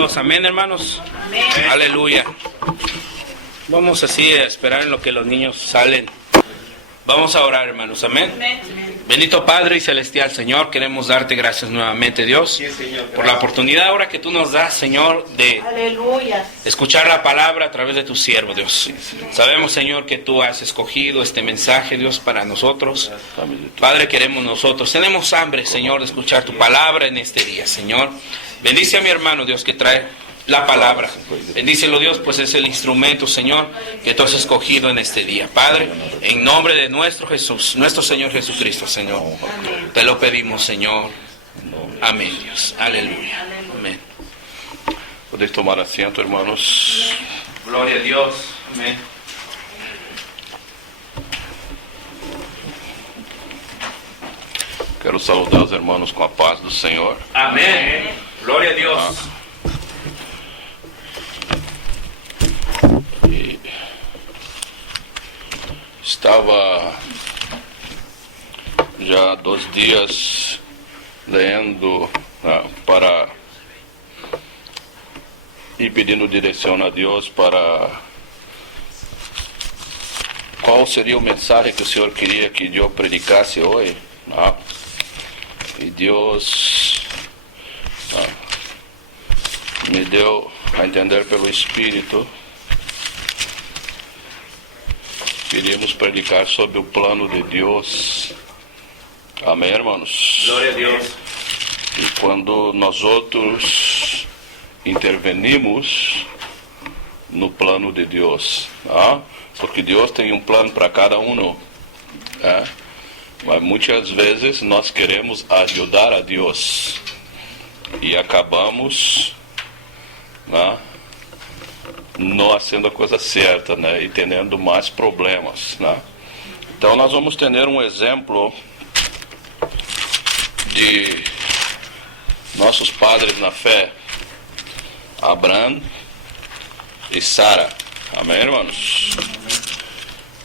Dios. Amén, hermanos. Amén. Aleluya. Vamos así a esperar en lo que los niños salen. Vamos a orar, hermanos. Amén. Amén. Bendito Padre y Celestial, Señor, queremos darte gracias nuevamente, Dios, Sí, Señor, por la oportunidad ahora que tú nos das, Señor, de Aleluya. escuchar la palabra a través de tu siervo, Dios. Sabemos, Señor, que tú has escogido este mensaje, Dios, para nosotros. Padre, queremos nosotros. Tenemos hambre, Señor, de escuchar tu palabra en este día, Señor. Bendice a mi hermano, Dios, que trae la palabra. Bendícelo, Dios, pues es el instrumento, Señor, que tú has escogido en este día. Padre, en nombre de nuestro Jesús, nuestro Señor Jesucristo, Señor, te lo pedimos, Señor. Amén, Dios. Aleluya. Amén. Podéis tomar asiento, hermanos. Gloria a Dios. Amén. Quero saudar os irmãos com a paz do Senhor. Amén. Gloria a Dios. E estava já 2 dias lendo para e pedindo direção a Deus para qual seria o mensagem que o Senhor queria que eu predicasse hoje, né? E Deus me deu a entender pelo Espírito. Queríamos predicar sobre o plano de Deus. Amém, irmãos? Gloria a Dios. E quando nós outros intervenimos no plano de Deus, porque Deus tem um plano para cada um, mas muitas vezes nós queremos ajudar a Deus e acabamos não fazendo a coisa certa, e tendo mais problemas, Então nós vamos ter um exemplo de nossos padres na fé, Abraão e Sara. Amém, irmãos?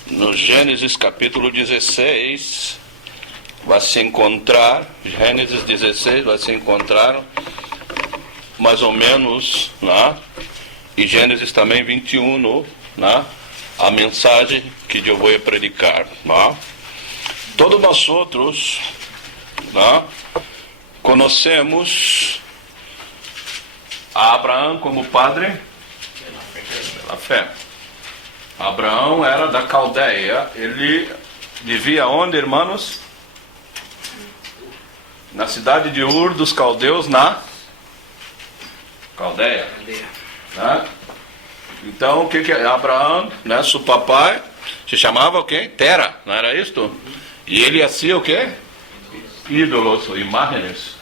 No Gênesis capítulo 16 vai se encontrar, Gênesis 16 vai se encontrar mais ou menos, e Gênesis também 21, a mensagem que eu vou predicar. Todos nós outros conhecemos a Abraão como padre pela fé. Abraão era da Caldeia. Ele vivia onde, irmãos? Na cidade de Ur dos Caldeus, na Caldeia. Então, o que é Abraão, seu papai, se chamava o quê? Tera, não era isto? E ele hacía o quê? Ídolos, imagens,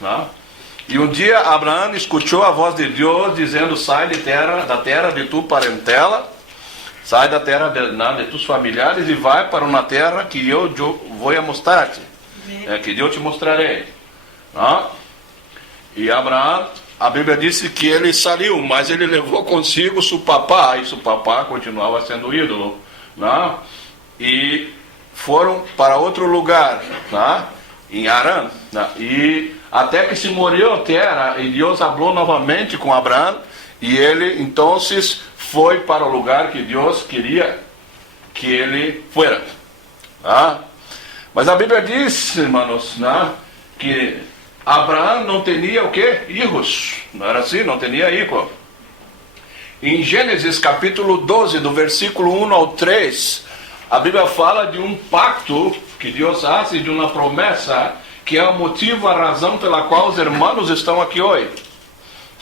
E um dia Abraão escutou a voz de Deus dizendo: sai da terra de tua parentela, sai da terra de tus familiares e vai para uma terra que eu vou mostrar-te, que eu te mostrarei. E Abraão, a Bíblia disse que ele saiu, mas ele levou consigo seu papá, e seu papá continuava sendo ídolo, e foram para outro lugar, em Arã, e até que se morreu Tera, e Deus falou novamente com Abraão, e ele então foi para o lugar que Deus queria que ele fuera. Mas a Bíblia diz, irmãos, que Abraão não tinha o quê? Hijos. Não era assim? Não tinha hijo. Em Gênesis capítulo 12, do versículo 1 ao 3, a Bíblia fala de um pacto que Deus faz, de uma promessa, que é o motivo, a razão pela qual os irmãos estão aqui hoje.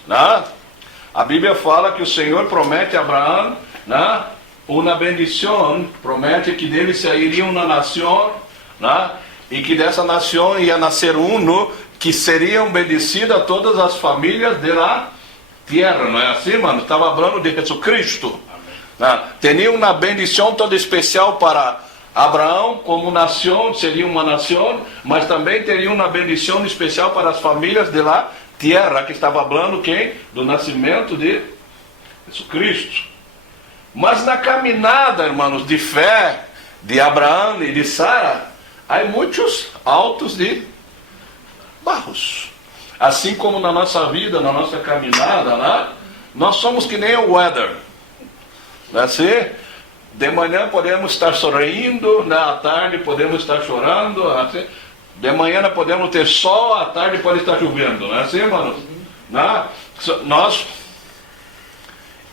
A Bíblia fala que o Senhor promete a Abraão uma bendição, promete que dele sairia uma nação, e que dessa nação ia nascer que seriam bendecidas todas as famílias da terra, não é assim, mano? Estava falando de Jesus Cristo. Tinha uma bendição toda especial para Abraão como nação, seria uma nação, mas também teria uma bendição especial para as famílias da terra, que estava falando quem? Do nascimento de Jesus Cristo. Mas na caminhada, irmãos, de fé de Abraão e de Sara, há muitos altos de barros. Assim como na nossa vida, na nossa caminhada, Nós somos que nem o weather. Não é assim? De manhã podemos estar sorrindo, à tarde podemos estar chorando. Assim? De manhã podemos ter sol, à tarde pode estar chovendo. Não é assim, irmãos? Nós...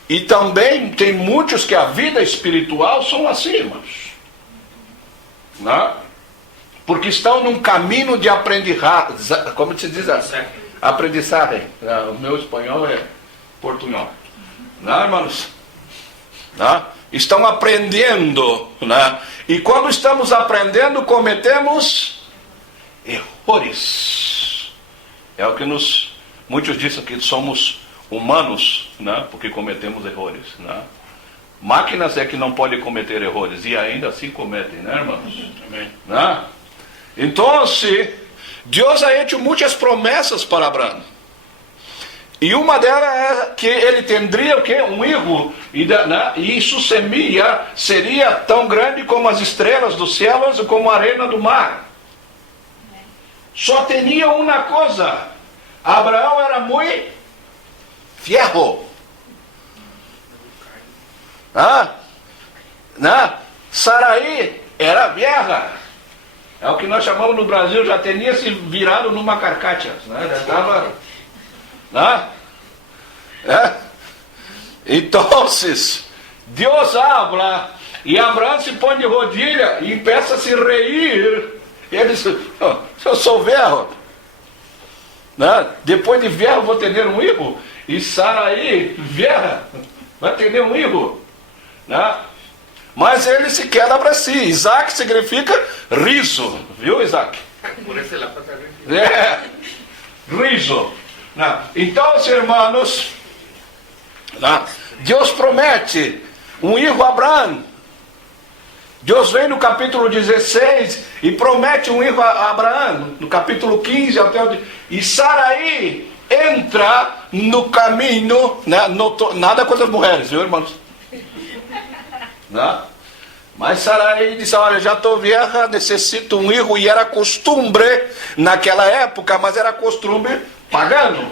E também tem muitos que a vida espiritual são assim, irmãos. Não? Porque estão num caminho de aprendizagem. Como se diz? Aprendizagem. O meu espanhol é portunhol. Não, irmãos? Não? Estão aprendendo. Não? E quando estamos aprendendo, cometemos erros. É o que muitos dizem que somos humanos, né? Porque cometemos erros, né? Máquinas é que não podem cometer erros, e ainda assim cometem, né, irmãos? Amém. Né? Então, Deus ha hecho muitas promessas para Abraão. E uma delas é que ele teria o quê? Um filho, e sua semilla seria tão grande como as estrelas dos céus e como a arena do mar. Só tinha uma coisa: Abraão era muito viejo. Sarai era vieja. É o que nós chamamos no Brasil, já tinha se virado numa carcacha. Já estava. Então, Deus habla e Abraão se põe de rodilha e começa a se rir. E ele diz: eu sou velho. Depois de velho vou ter um filho. E Sarai, velha, vai ter um filho. Mas ele se queda para si. Isaac significa riso. Viu, Isaac? Por isso ela passa riso. Então, irmãos, Deus promete um filho a Abraão. Deus vem no capítulo 16 e promete um filho a Abraão. No capítulo 15 até o... E Sarai entra no caminho, nada contra as mulheres, viu, irmãos? Mas Sarai disse: olha, já estou velha, necessito um filho. E era costume naquela época, mas era costume pagano,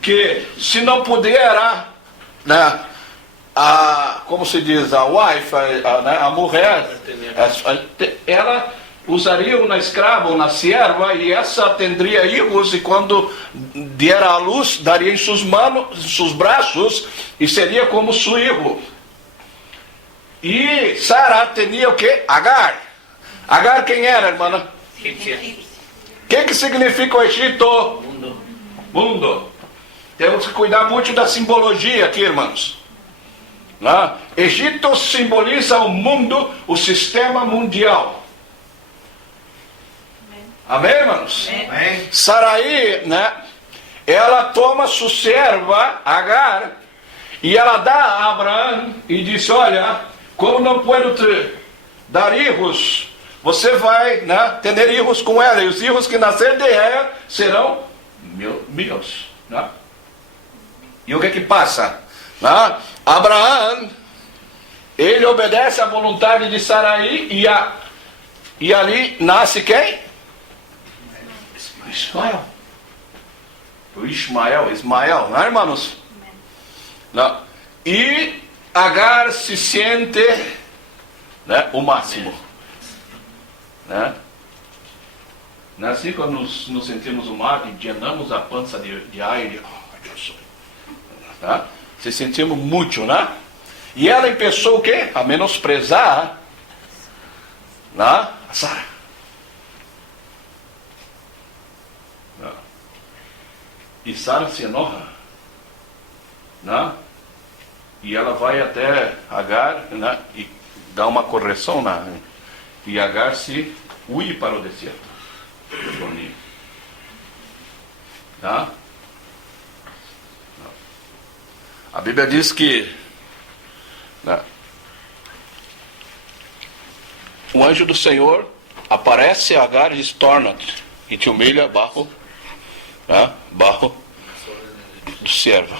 que se não puder, como se diz, a wife, a mulher, ela usaria uma escrava, uma serva, e essa teria filhos, e quando der à luz, daria em suas mãos, seus braços, e seria como seu filho. E Sara tinha o que? Agar. Agar quem era, irmã? O que significa o Egito? Mundo. Temos que cuidar muito da simbologia aqui, irmãos. Egito simboliza o mundo, o sistema mundial. Amém, irmãos? Amém. Sarai, ela toma sua serva, Agar, e ela dá a Abraão e diz: olha, como não posso te dar filhos, você vai ter filhos com ela, e os filhos que nascerem de ela serão meus. E o que passa? Abraão, ele obedece à vontade de Sarai, e ali nasce quem? Ismael. O Ismael, não é, irmãos? Não. E Agar se sente o máximo. Não é assim quando nos sentimos o máximo e llenamos a pança de aire. Se sentimos muito, E ela começou o quê? A menosprezar a Sara. E Sara se enoja, e ela vai até Agar, e dá uma correção, e Agar se ui para o deserto. A Bíblia diz que o anjo do Senhor aparece a Agar e diz: torna-te e te humilha barro do servo,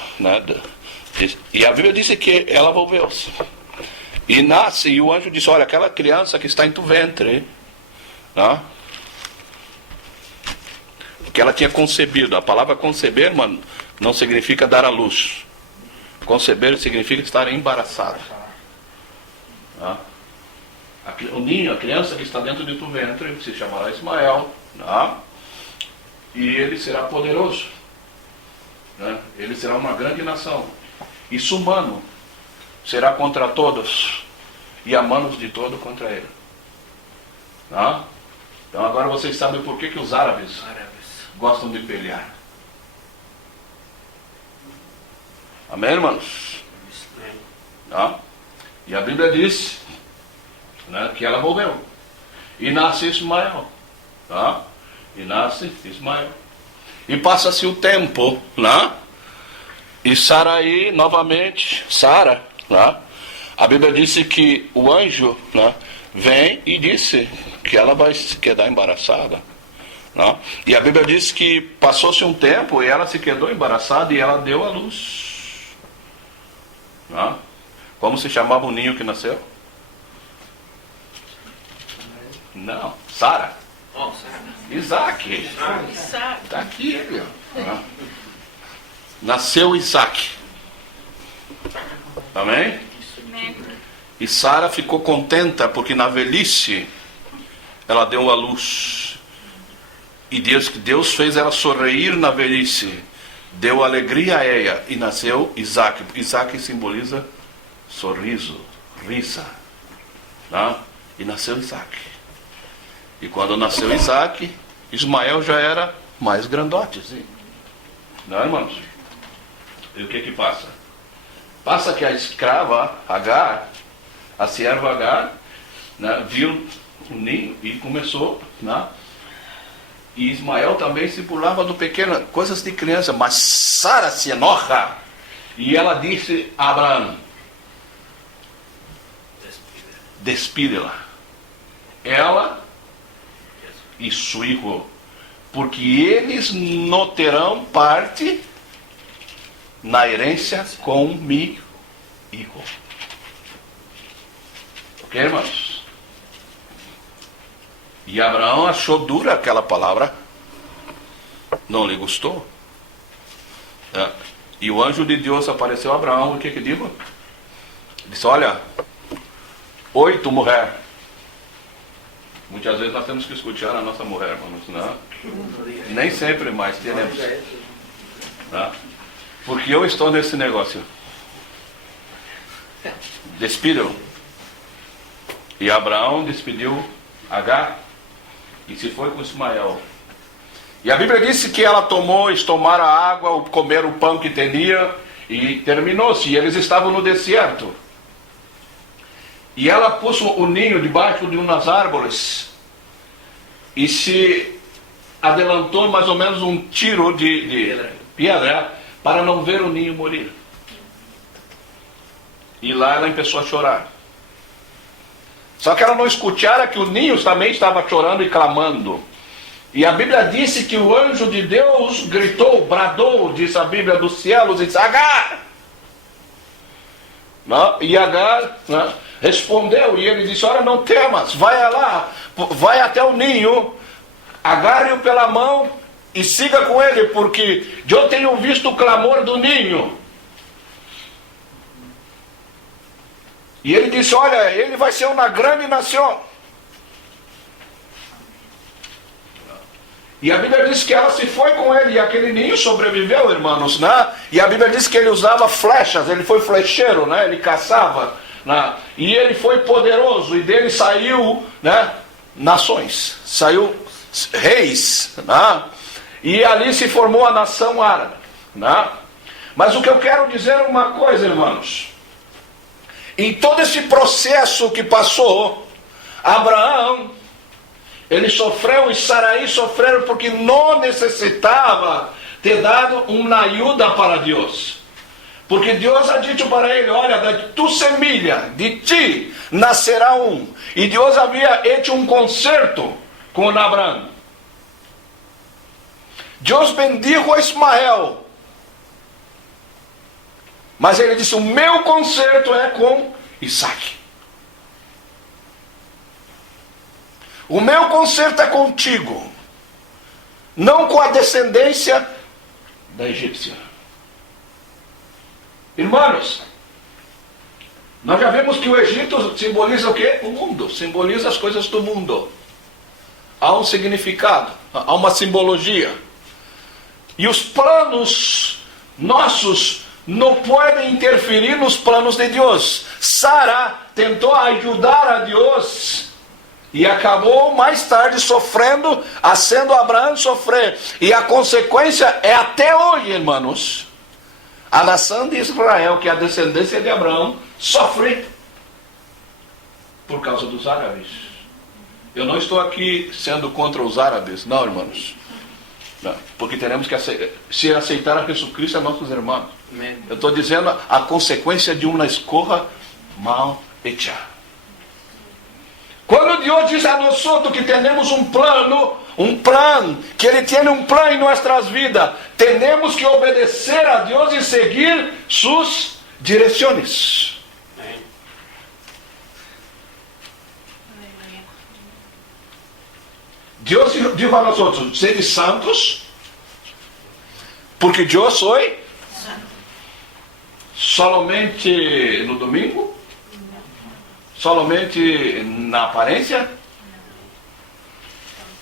e a Bíblia diz que ela volveu-se e nasce, e o anjo disse: olha, aquela criança que está em tu ventre, porque ela tinha concebido. A palavra conceber, mano, não significa dar à luz, Conceber significa estar embaraçado. Tá? O ninho, a criança que está dentro de tu ventre, se chamará Ismael. Tá? E ele será poderoso. Né? Ele será uma grande nação. Isso humano será contra todos e a manos de todo contra ele. Tá? Então agora vocês sabem por que os árabes gostam de pelear. Amém, irmãos? Tá? E a Bíblia diz, né, que ela morreu. E nasce Ismael. Tá? E nasce Ismael. E passa-se o tempo, né? E Saraí, novamente, Sara, né? A Bíblia disse que o anjo, né, vem e disse que ela vai se quedar embaraçada. Né? E a Bíblia diz que passou-se um tempo e ela se quedou embaraçada e ela deu à luz. Né? Como se chamava o ninho que nasceu? Não, Sara. Isaac. Está aqui ele. Ó. Nasceu Isaac. Amém? E Sara ficou contenta porque na velhice ela deu à luz. E Deus fez ela sorrir na velhice. Deu alegria a ela e nasceu Isaac. Isaac simboliza sorriso, risa. Tá? E nasceu Isaac. E quando nasceu Isaac, Ismael já era mais grandotezinho. Não, irmãos? E o que passa? Passa que a escrava Agar, a serva Agar, né, viu o ninho e começou, né? E Ismael também se pulava do pequeno, coisas de criança, mas Sara se enoja e ela disse a Abraão: despide-la, ela e seu filho, porque eles não terão parte na herência comigo. Ok, irmãos? E Abraão achou dura aquela palavra, não lhe gostou. E o anjo de Deus apareceu a Abraão, o que digo? Disse: olha, 8 mulheres. Muitas vezes nós temos que escutar a nossa mulher, irmãos, não? Nem sempre mais teremos. Tá? Porque eu estou nesse negócio. Despediu. E Abraão despediu Agar e se foi com Ismael. E a Bíblia disse que ela tomaram a água, comeram o pão que tinha e terminou-se. E eles estavam no deserto. E ela pôs o ninho debaixo de umas árvores e se adelantou mais ou menos um tiro de pedra para não ver o ninho morir. E lá ela começou a chorar. Só que ela não escutara que o ninho também estava chorando e clamando. E a Bíblia disse que o anjo de Deus gritou, bradou, diz a Bíblia, dos céus, e disse: Agar! E Agar respondeu, e ele disse: olha, não temas, vai lá, vai até o ninho, agarre-o pela mão e siga com ele, porque eu tenho visto o clamor do ninho. E ele disse: olha, ele vai ser uma grande nação. E a Bíblia diz que ela se foi com ele, e aquele ninho sobreviveu, irmãos, né? E a Bíblia diz que ele usava flechas, ele foi flecheiro, né? Ele caçava, né? E ele foi poderoso, e dele saiu, né, nações, saiu reis, né? E ali se formou a nação árabe, né? Mas o que eu quero dizer é uma coisa, irmãos. Em todo esse processo que passou, Abraão, ele sofreu e Saraí sofreram porque não necessitava ter dado uma ajuda para Deus. Porque Deus ha dito para ele: olha, da tua semilha, de ti, nascerá um. E Deus havia feito um concerto com Abraão. Deus bendijo a Ismael. Mas ele disse: o meu concerto é com Isaac. O meu concerto é contigo, não com a descendência da egípcia. Irmãos, nós já vimos que o Egito simboliza o quê? O mundo, simboliza as coisas do mundo. Há um significado, há uma simbologia. E os planos nossos não podem interferir nos planos de Deus. Sara tentou ajudar a Deus e acabou mais tarde sofrendo, fazendo Abraão sofrer. E a consequência é até hoje, irmãos. A nação de Israel, que é a descendência de Abraão, sofre por causa dos árabes. Eu não estou aqui sendo contra os árabes, não, irmãos. Não, porque teremos que se aceitar a Jesus Cristo, é nossos irmãos. Eu estou dizendo a consequência de uma escolha mal hecha. Quando Deus diz a nós que temos um plano, que Ele tem um plano em nossas vidas, temos que obedecer a Deus e seguir suas direções. Deus diz a nós, sede santos, porque eu sou solamente no domingo, solamente na aparência,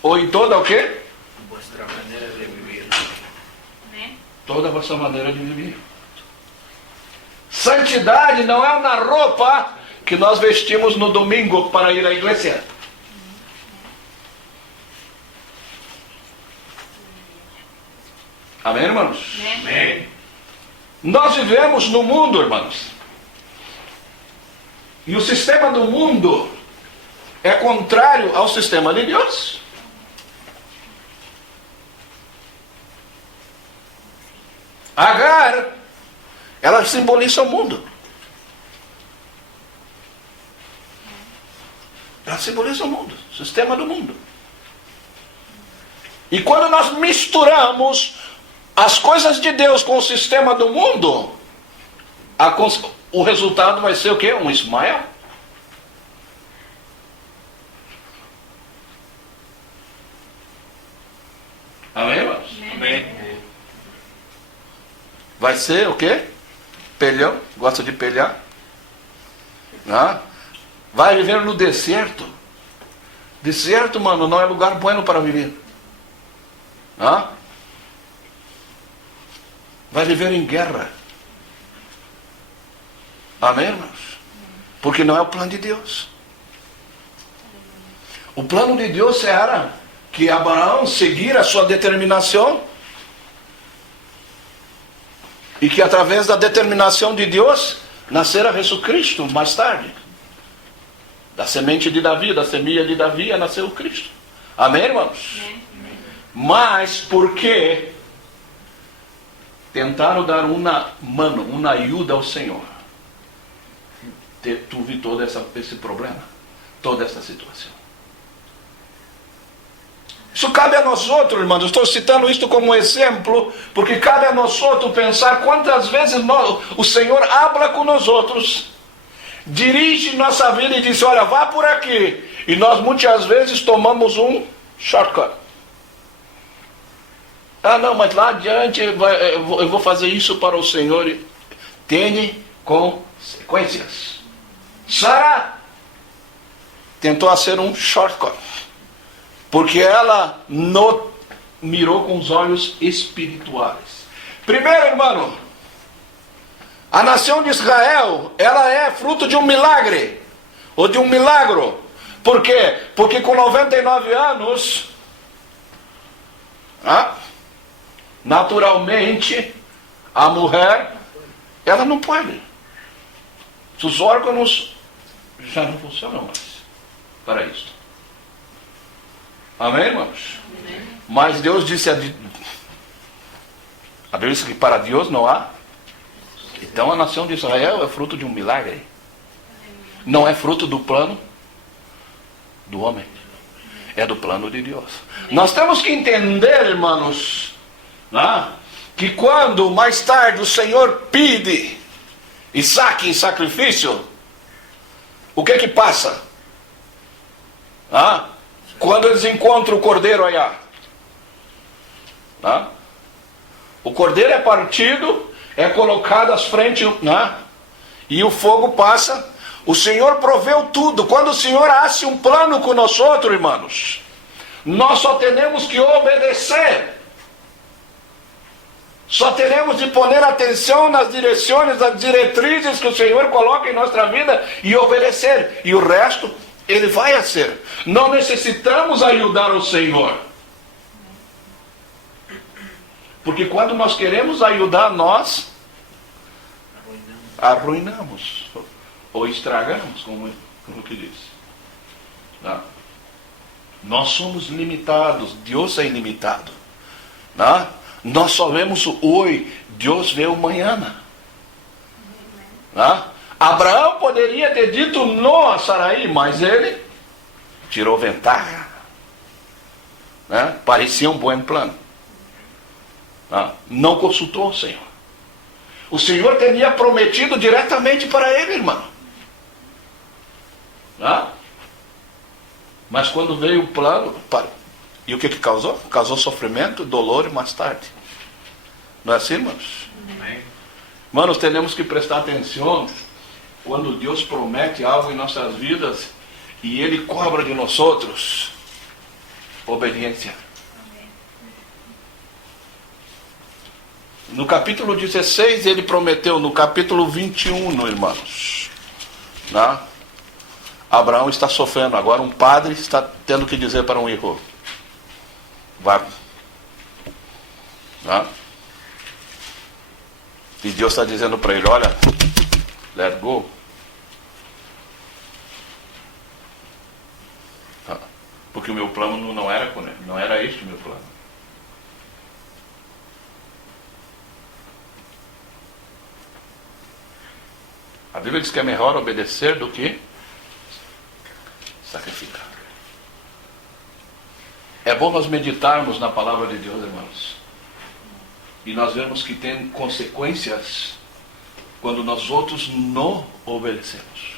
ou em toda o quê? Vuestra maneira de viver. Toda a vossa maneira de viver. Santidade não é uma roupa que nós vestimos no domingo para ir à igreja. Amém, irmãos? Amém. Nós vivemos no mundo, irmãos. E o sistema do mundo é contrário ao sistema de Deus. Agar, ela simboliza o mundo. Ela simboliza o mundo, o sistema do mundo. E quando nós misturamos as coisas de Deus com o sistema do mundo, o resultado vai ser o quê? Um Ismael. Amém, irmãos? Amém. Vai ser o quê? Pelhão, gosta de pelhar. Vai viver no deserto. Deserto, mano, não é lugar bueno para viver. Vai viver em guerra. Amém, irmãos? Porque não é o plano de Deus. O plano de Deus era que Abraão seguir a sua determinação e que através da determinação de Deus nascerá Jesus Cristo mais tarde. Da semente de Davi, da semente de Davi nasceu o Cristo. Amém, irmãos? Amém. Mas porque tentaram dar uma ajuda ao Senhor, tuve todo esse problema, toda essa situação. Isso cabe a nós outros, irmãos. Eu estou citando isto como exemplo, porque cabe a nós outros pensar quantas vezes o Senhor habla com nós outros, dirige nossa vida e diz, olha, vá por aqui. E nós muitas vezes tomamos um shortcut. Não, mas lá adiante eu vou fazer isso para o Senhor. Tem consequências. Sara tentou fazer um shortcut, porque ela não mirou com os olhos espirituais. Primeiro, irmão, a nação de Israel, ela é fruto de um milagre, ou de um milagro. Por quê? Porque com 99 anos, naturalmente, a mulher, ela não pode. Os órgãos já não funcionam mais para isso. Amém, irmãos? Amém. Mas Deus disse a Bíblia diz que para Deus não há. Então a nação de Israel é fruto de um milagre. Não é fruto do plano do homem. É do plano de Deus. Nós temos que entender, irmãos, que quando mais tarde o Senhor pede Isaac em sacrifício, o que passa? Quando eles encontram o cordeiro aí, o cordeiro é partido, é colocado à frente, né? E o fogo passa. O Senhor proveu tudo. Quando o Senhor hace um plano com nós outros, irmãos, nós só temos que obedecer. Só teremos de pôr atenção nas direções, nas diretrizes que o Senhor coloca em nossa vida e obedecer. E o resto, Ele vai fazer. Não necessitamos ajudar o Senhor. Porque quando nós queremos ajudar, nós arruinamos. Ou estragamos, como que diz. Não. Nós somos limitados. Deus é ilimitado. Não? Nós só vemos o hoje, Deus vê o amanhã. Abraão poderia ter dito não a Sarai, mas ele tirou ventaja. Parecia um bom plano. Não consultou o Senhor. O Senhor teria prometido diretamente para ele, irmão. Mas quando veio o plano, e o que causou? Causou sofrimento, dolor e mais tarde. Não é assim, irmãos? Amém. Irmãos, temos que prestar atenção quando Deus promete algo em nossas vidas e Ele cobra de nós outros obediência. Amém. No capítulo 16 Ele prometeu, no capítulo 21, irmãos, Abraão está sofrendo. Agora um padre está tendo que dizer para um hijo: vai. E Deus está dizendo para ele: olha, let go. Porque o meu plano não era com ele. Não era este o meu plano. A Bíblia diz que é melhor obedecer do que sacrificar. É bom nós meditarmos na palavra de Deus, irmãos. E nós vemos que tem consequências quando nós outros não obedecemos.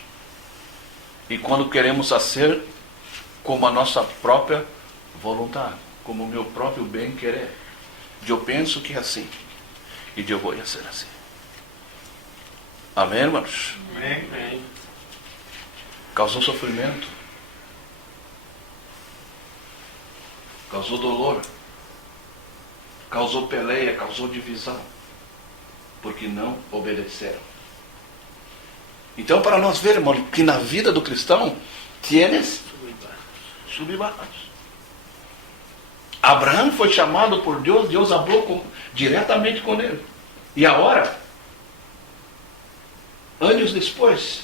E quando queremos fazer como a nossa própria vontade, como o meu próprio bem querer. Eu penso que é assim, e eu vou fazer assim. Amém, irmãos? Amém. Causou sofrimento. Causou dolor. Causou peleia, causou divisão. Porque não obedeceram. Então, para nós ver, irmão, que na vida do cristão, tienes sub e baixos. Abraão foi chamado por Deus, Deus falou diretamente com ele. E agora, anos depois,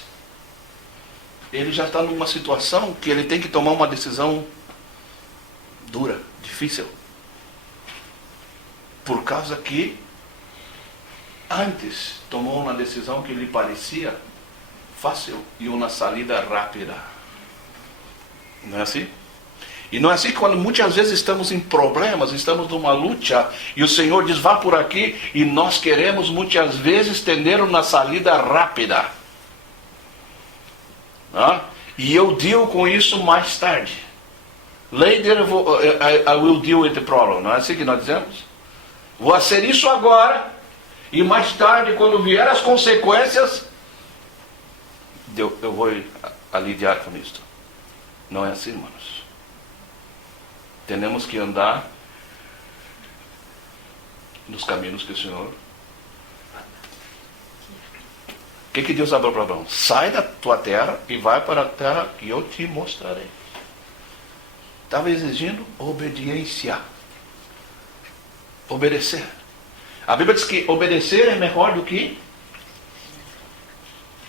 ele já está numa situação que ele tem que tomar uma decisão dura, difícil. Por causa que antes tomou uma decisão que lhe parecia fácil e uma saída rápida. Não é assim? E não é assim que quando muitas vezes estamos em problemas, estamos numa luta, e o Senhor diz, vá por aqui, e nós queremos muitas vezes ter uma saída rápida. E eu deal com isso mais tarde. Later I will deal with the problem. Não é assim que nós dizemos? Vou fazer isso agora, e mais tarde, quando vier as consequências, eu vou lidiar com isso. Não é assim, irmãos. Temos que andar nos caminhos que o Senhor... O que Deus falou para Abraão? Sai da tua terra e vai para a terra que eu te mostrarei. Estava exigindo obediência. Obedecer. A Bíblia diz que obedecer é melhor do que...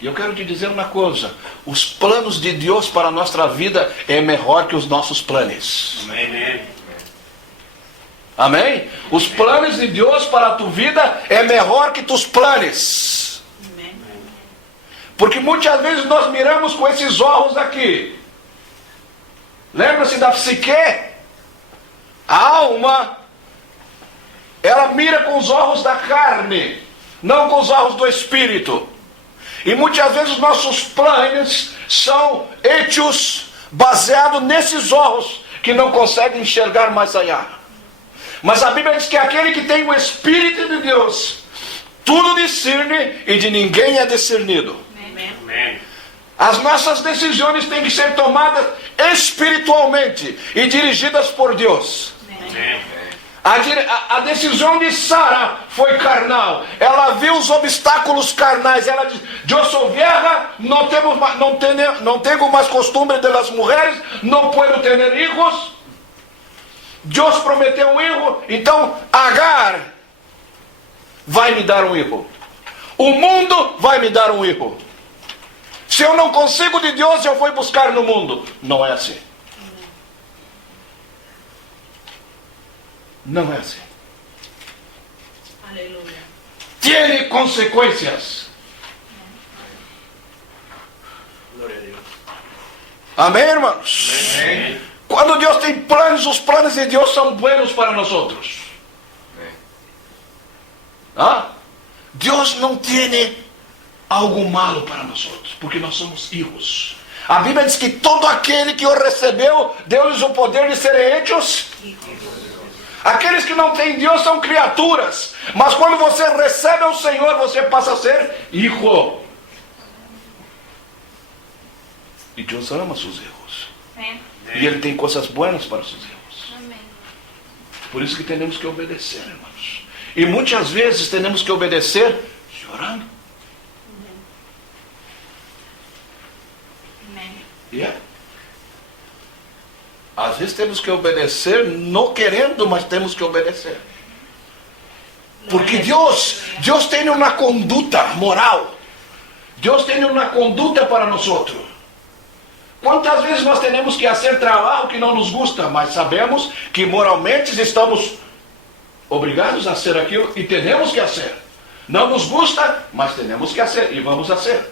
E eu quero te dizer uma coisa: os planos de Deus para a nossa vida é melhor que os nossos planos. Amém. Amém? Os planos de Deus para a tua vida é melhor que tus planos. Amém. Porque muitas vezes nós miramos com esses olhos aqui. Lembra-se da psique? A alma, ela mira com os olhos da carne, não com os olhos do espírito. E muitas vezes os nossos planos são hechos baseados nesses olhos que não conseguem enxergar mais allá. Mas a Bíblia diz que aquele que tem o Espírito de Deus, tudo discerne e de ninguém é discernido. Amém. As nossas decisões têm que ser tomadas espiritualmente e dirigidas por Deus. Amém. A decisão de Sara foi carnal. Ela viu os obstáculos carnais. Ela disse: eu sou vieja, não tenho mais costume das mulheres, não posso ter hijos. Deus prometeu um filho, então Agar vai me dar um filho. O mundo vai me dar um filho. Se eu não consigo de Deus, eu vou buscar no mundo. Não é assim. Não é assim. Aleluia. Tem consequências. Glória a Deus. Amém, irmãos? Amém. Quando Deus tem planos, os planos de Deus são buenos para nós outros. Deus não tem algo malo para nós outros, porque nós somos filhos. A Bíblia diz que todo aquele que o recebeu, deu-lhes o poder de serem hechos. Aqueles que não têm Deus são criaturas, mas quando você recebe o Senhor, você passa a ser hijo. E Deus ama seus hijos. Amém. E Ele tem coisas boas para seus hijos. Amém. Por isso que temos que obedecer, irmãos. E muitas vezes temos que obedecer chorando. Amém. Yeah. Às vezes temos que obedecer não querendo, mas temos que obedecer. Porque Deus tem uma conduta moral. Deus tem uma conduta para nós outros. Quantas vezes nós temos que fazer trabalho que não nos gusta, mas sabemos que moralmente estamos obrigados a fazer aquilo e temos que fazer. Não nos gusta, mas temos que fazer e vamos fazer.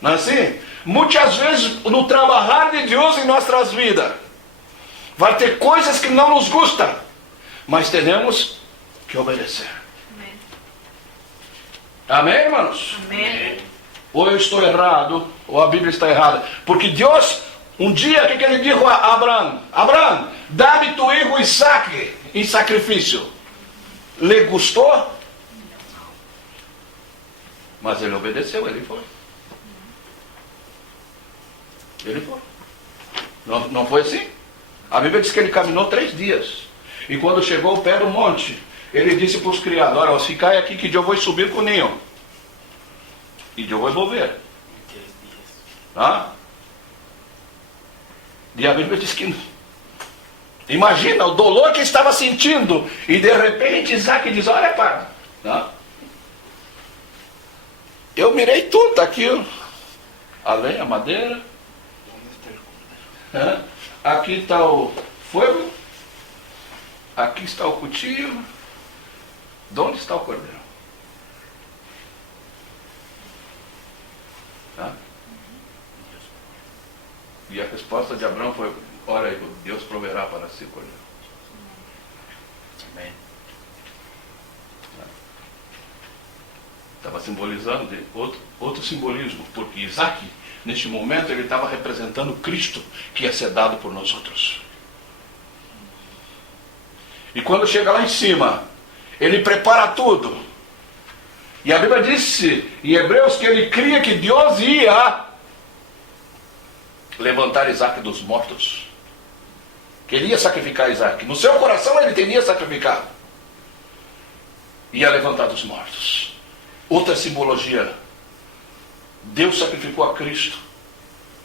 Não é assim? Muitas vezes no trabalhar de Deus em nossas vidas, vai ter coisas que não nos gustam, mas temos que obedecer. Amém. Amém, irmãos? Amém. Ou eu estou errado, ou a Bíblia está errada. Porque Deus, um dia, o que ele disse a Abraão? Abraão, dá-me tu filho Isaque em sacrifício. Lhe gostou? Mas ele obedeceu, ele foi. Ele foi. Não foi assim? A Bíblia diz que ele caminhou 3 dias. E quando chegou ao pé do monte, ele disse para os criados: olha, ficai aqui que eu vou subir com o ninho. E eu vou volver. E a Bíblia diz que... Imagina o dolor que estava sentindo. E de repente Isaac diz: olha, pai, eu mirei tudo, está aqui a lenha, a madeira. Aqui está o fogo. Aqui está o cuchillo. De onde está o cordeiro? E a resposta de Abraão foi: ora, Deus proverá para si cordeiro. Amém. Estava simbolizando de outro simbolismo, porque Isaac, neste momento, ele estava representando Cristo, que ia ser dado por nós outros. E quando chega lá em cima, ele prepara tudo. E a Bíblia disse em Hebreus que ele cria que Deus ia levantar Isaac dos mortos. Que ele ia sacrificar Isaac. No seu coração ele teria sacrificado. Ia levantar dos mortos. Outra simbologia. Deus sacrificou a Cristo.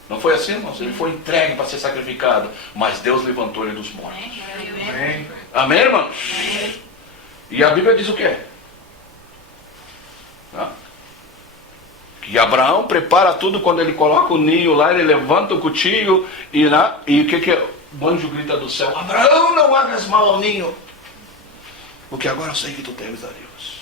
Não foi assim, irmãos? Ele foi entregue para ser sacrificado. Mas Deus levantou ele dos mortos. Amém. Amém, irmãos? E a Bíblia diz o quê? Que Abraão prepara tudo. Quando ele coloca o ninho lá, ele levanta o cuchillo. E o que o anjo grita do céu: Abraão, não hagas mal ao ninho, porque agora eu sei que tu temes a Deus.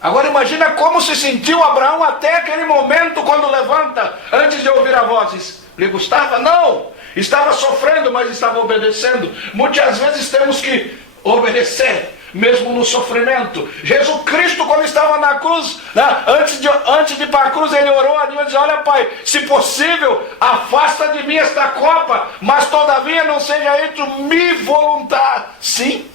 Agora imagina como se sentiu Abraão até aquele momento, quando levanta, antes de ouvir a voz. Lhe gostava? Não! Estava sofrendo, mas estava obedecendo. Muitas vezes temos que obedecer, mesmo no sofrimento. Jesus Cristo, quando estava na cruz, antes de ir para a cruz, ele orou a Deus e disse: olha, Pai, se possível, afasta de mim esta copa, mas todavia não seja feito minha vontade. Sim.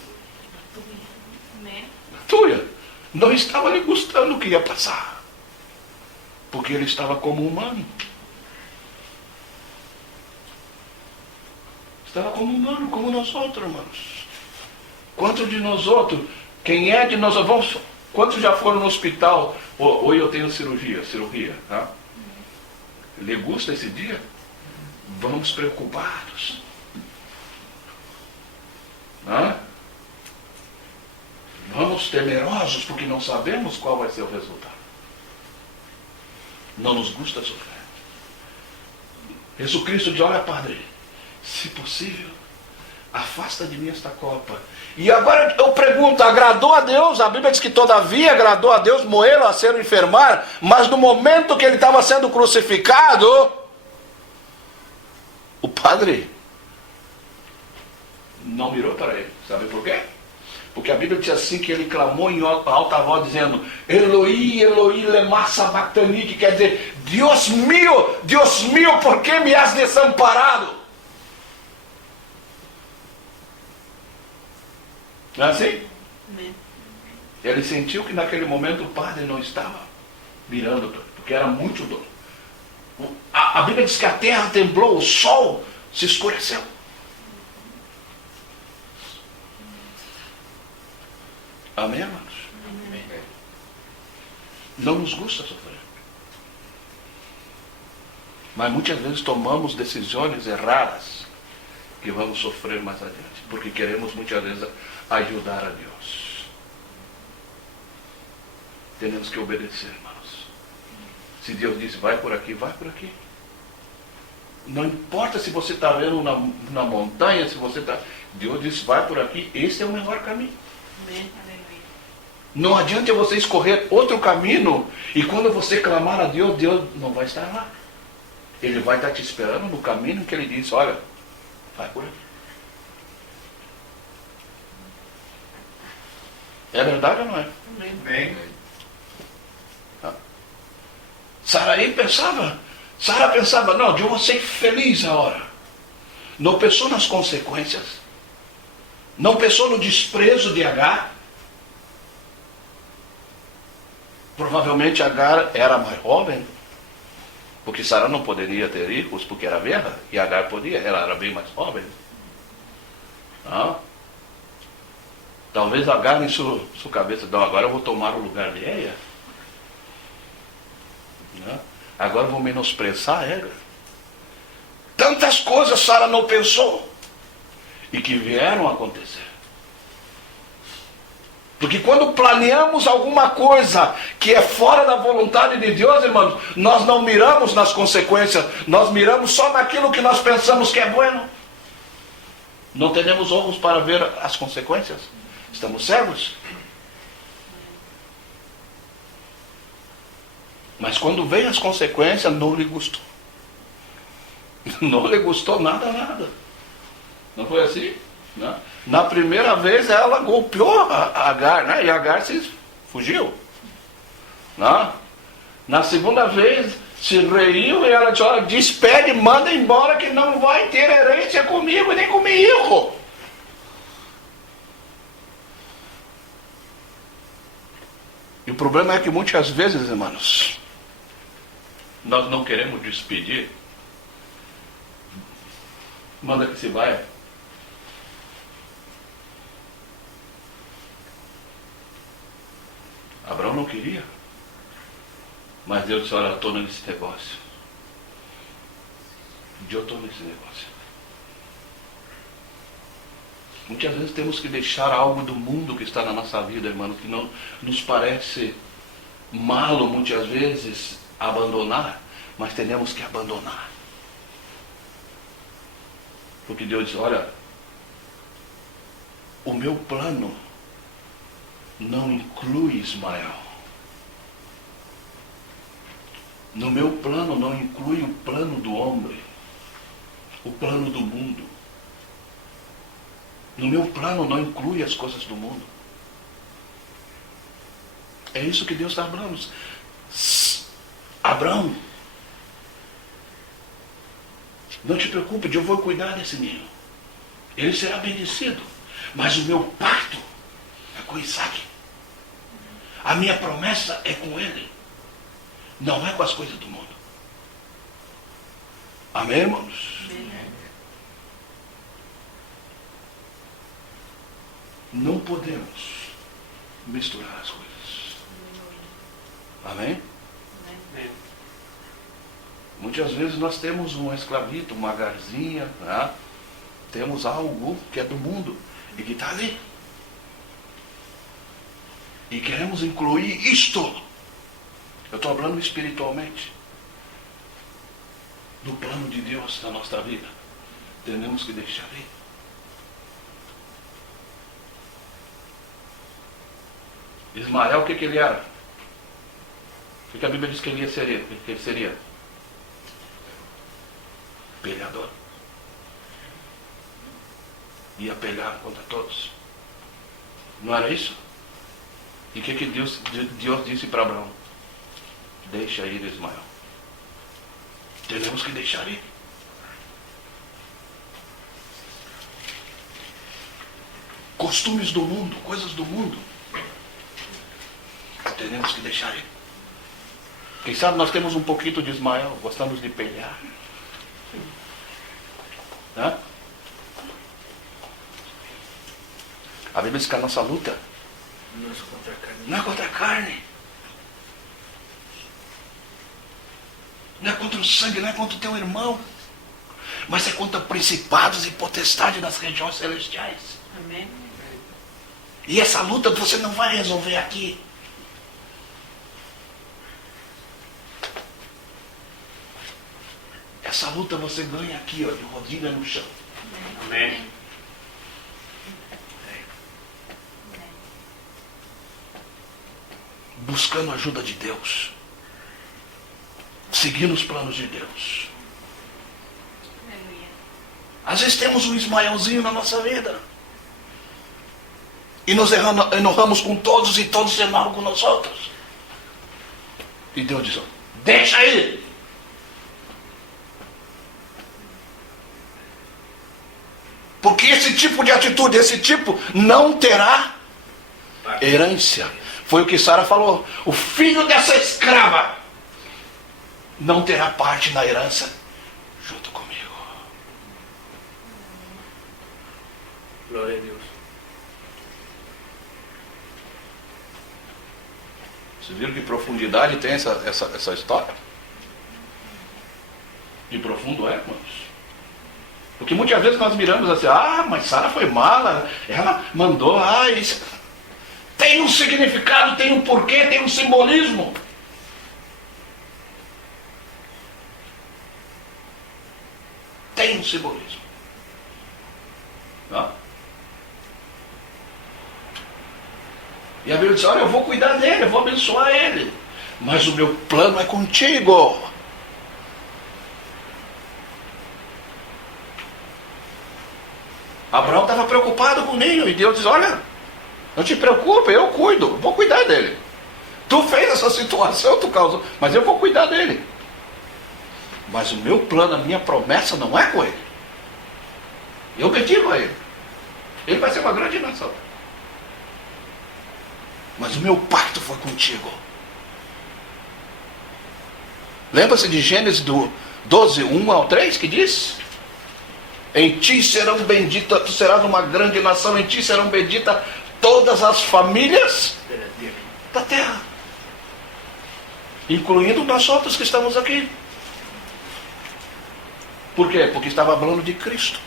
Túlia, não estava lhe gostando o que ia passar. Porque ele estava como humano. Estava como humano, como nós outros, irmãos. Quantos de nós outros, quem é de nós outros, quantos já foram no hospital? Hoje eu tenho cirurgia, tá? Lhe gusta esse dia? Vamos preocupados. Vamos temerosos porque não sabemos qual vai ser o resultado. Não nos gusta sofrer. Jesus Cristo diz, olha, Padre, se possível, afasta de mim esta copa. E agora eu pergunto, agradou a Deus? A Bíblia diz que todavia agradou a Deus moê-lo a ser o enfermar, mas no momento que ele estava sendo crucificado, o Padre não mirou para ele. Sabe por quê? Porque a Bíblia diz assim que ele clamou em alta voz dizendo, Eloi, Eloi, lema sabachthani, que quer dizer, Deus meu, por que me has desamparado? Não é assim? Ele sentiu que naquele momento o Padre não estava mirando, porque era muito dor. A Bíblia diz que a terra temblou, o sol se escureceu. Amém, irmãos? Amém. Não nos gusta sofrer. Mas muitas vezes tomamos decisões erradas que vamos sofrer mais adiante. Porque queremos muitas vezes ajudar a Deus. Temos que obedecer, irmãos. Se Deus diz, vai por aqui, vai por aqui. Não importa se você está vendo na montanha, se você está... Deus diz, vai por aqui, esse é o melhor caminho. Amém. Não adianta você escorrer outro caminho e quando você clamar a Deus, Deus não vai estar lá. Ele vai estar te esperando no caminho que ele disse, olha, vai por aqui. É verdade ou não é? Amém. Sara pensava, não, eu vou ser feliz agora. Não pensou nas consequências. Não pensou no desprezo de Agar. Provavelmente Agar era mais jovem, porque Sara não poderia ter filhos porque era velha, e Agar podia, ela era bem mais jovem. Talvez Agar em sua cabeça, não, agora eu vou tomar o lugar de ela. Agora eu vou menosprezar ela. Tantas coisas Sara não pensou e que vieram a acontecer. Porque quando planeamos alguma coisa que é fora da vontade de Deus, irmãos, nós não miramos nas consequências, nós miramos só naquilo que nós pensamos que é bueno. Não temos olhos para ver as consequências. Estamos cegos. Mas quando veio as consequências, não lhe gostou. Não lhe gostou nada. Não foi assim? Não. Na primeira vez ela golpeou a Agar, né? E a Agar se fugiu. Não. Na segunda vez se riu e ela disse, olha, despede, manda embora que não vai ter herência comigo nem com meu filho. E o problema é que muitas vezes, irmãos, nós não queremos despedir. Manda que se vai. Abraão não queria. Mas Deus disse, olha, eu estou nesse negócio. Eu estou nesse negócio. Muitas vezes temos que deixar algo do mundo que está na nossa vida, irmão, que não nos parece malo, muitas vezes, abandonar, mas temos que abandonar. Porque Deus diz, olha, o meu plano não inclui Ismael. No meu plano não inclui o plano do homem, o plano do mundo. No meu plano não inclui as coisas do mundo. É isso que Deus está falando. Abraão, não te preocupe, eu vou cuidar desse menino. Ele será bendecido. Mas o meu pacto é com Isaac. A minha promessa é com Ele. Não é com as coisas do mundo. Amém, irmãos? Não podemos misturar as coisas. Amém? Amém. Muitas vezes nós temos um escravito, uma garzinha, né? Temos algo que é do mundo e que está ali. E queremos incluir isto. Eu estou falando espiritualmente. Do plano de Deus na nossa vida. Temos que deixar ir. Ismael, o que ele era? O que a Bíblia diz que ele seria? Que ele seria? Peleador. Ia pelear contra todos. Não era isso? E o que Deus disse para Abraão? Deixa ir Ismael. Temos que deixar ir. Costumes do mundo, coisas do mundo. Temos que deixar ir. Quem sabe nós temos um pouquinho de Ismael, gostamos de pelear. Né? A Bíblia diz que a nossa luta não é contra a carne. Não é contra o sangue, não é contra o teu irmão. Mas é contra principados e potestades das regiões celestiais. Amém. E essa luta você não vai resolver aqui. Essa luta você ganha aqui, ó, de rodilha no chão. Amém. Buscando a ajuda de Deus. Seguindo os planos de Deus. Aleluia. Às vezes temos um Ismaelzinho na nossa vida. E nos enojamos com todos e todos se enojam com nós outros. E Deus diz, ó, deixa aí. Porque esse tipo de atitude, esse tipo não terá herência. Foi o que Sara falou. O filho dessa escrava não terá parte na herança junto comigo. Glória a Deus. Vocês viram que profundidade tem essa história? Que profundo é, irmãos? Porque muitas vezes nós miramos assim, mas Sara foi mala, ela mandou, isso tem um significado, tem um porquê, tem um simbolismo. Tem um simbolismo. Não? E a Bíblia diz, olha, eu vou cuidar dele, eu vou abençoar ele. Mas o meu plano é contigo. Abraão estava preocupado com o ninho. E Deus diz, olha, não te preocupe, eu cuido, eu vou cuidar dele. Tu fez essa situação, tu causou, mas eu vou cuidar dele. Mas o meu plano, a minha promessa não é com ele. Eu bendigo a ele. Ele vai ser uma grande nação. Mas o meu pacto foi contigo. Lembra-se de Gênesis do 12, 1 ao 3, que diz? Em ti serão benditas, tu serás uma grande nação, em ti serão benditas todas as famílias da terra. Incluindo nós outros que estamos aqui. Por quê? Porque estava falando de Cristo.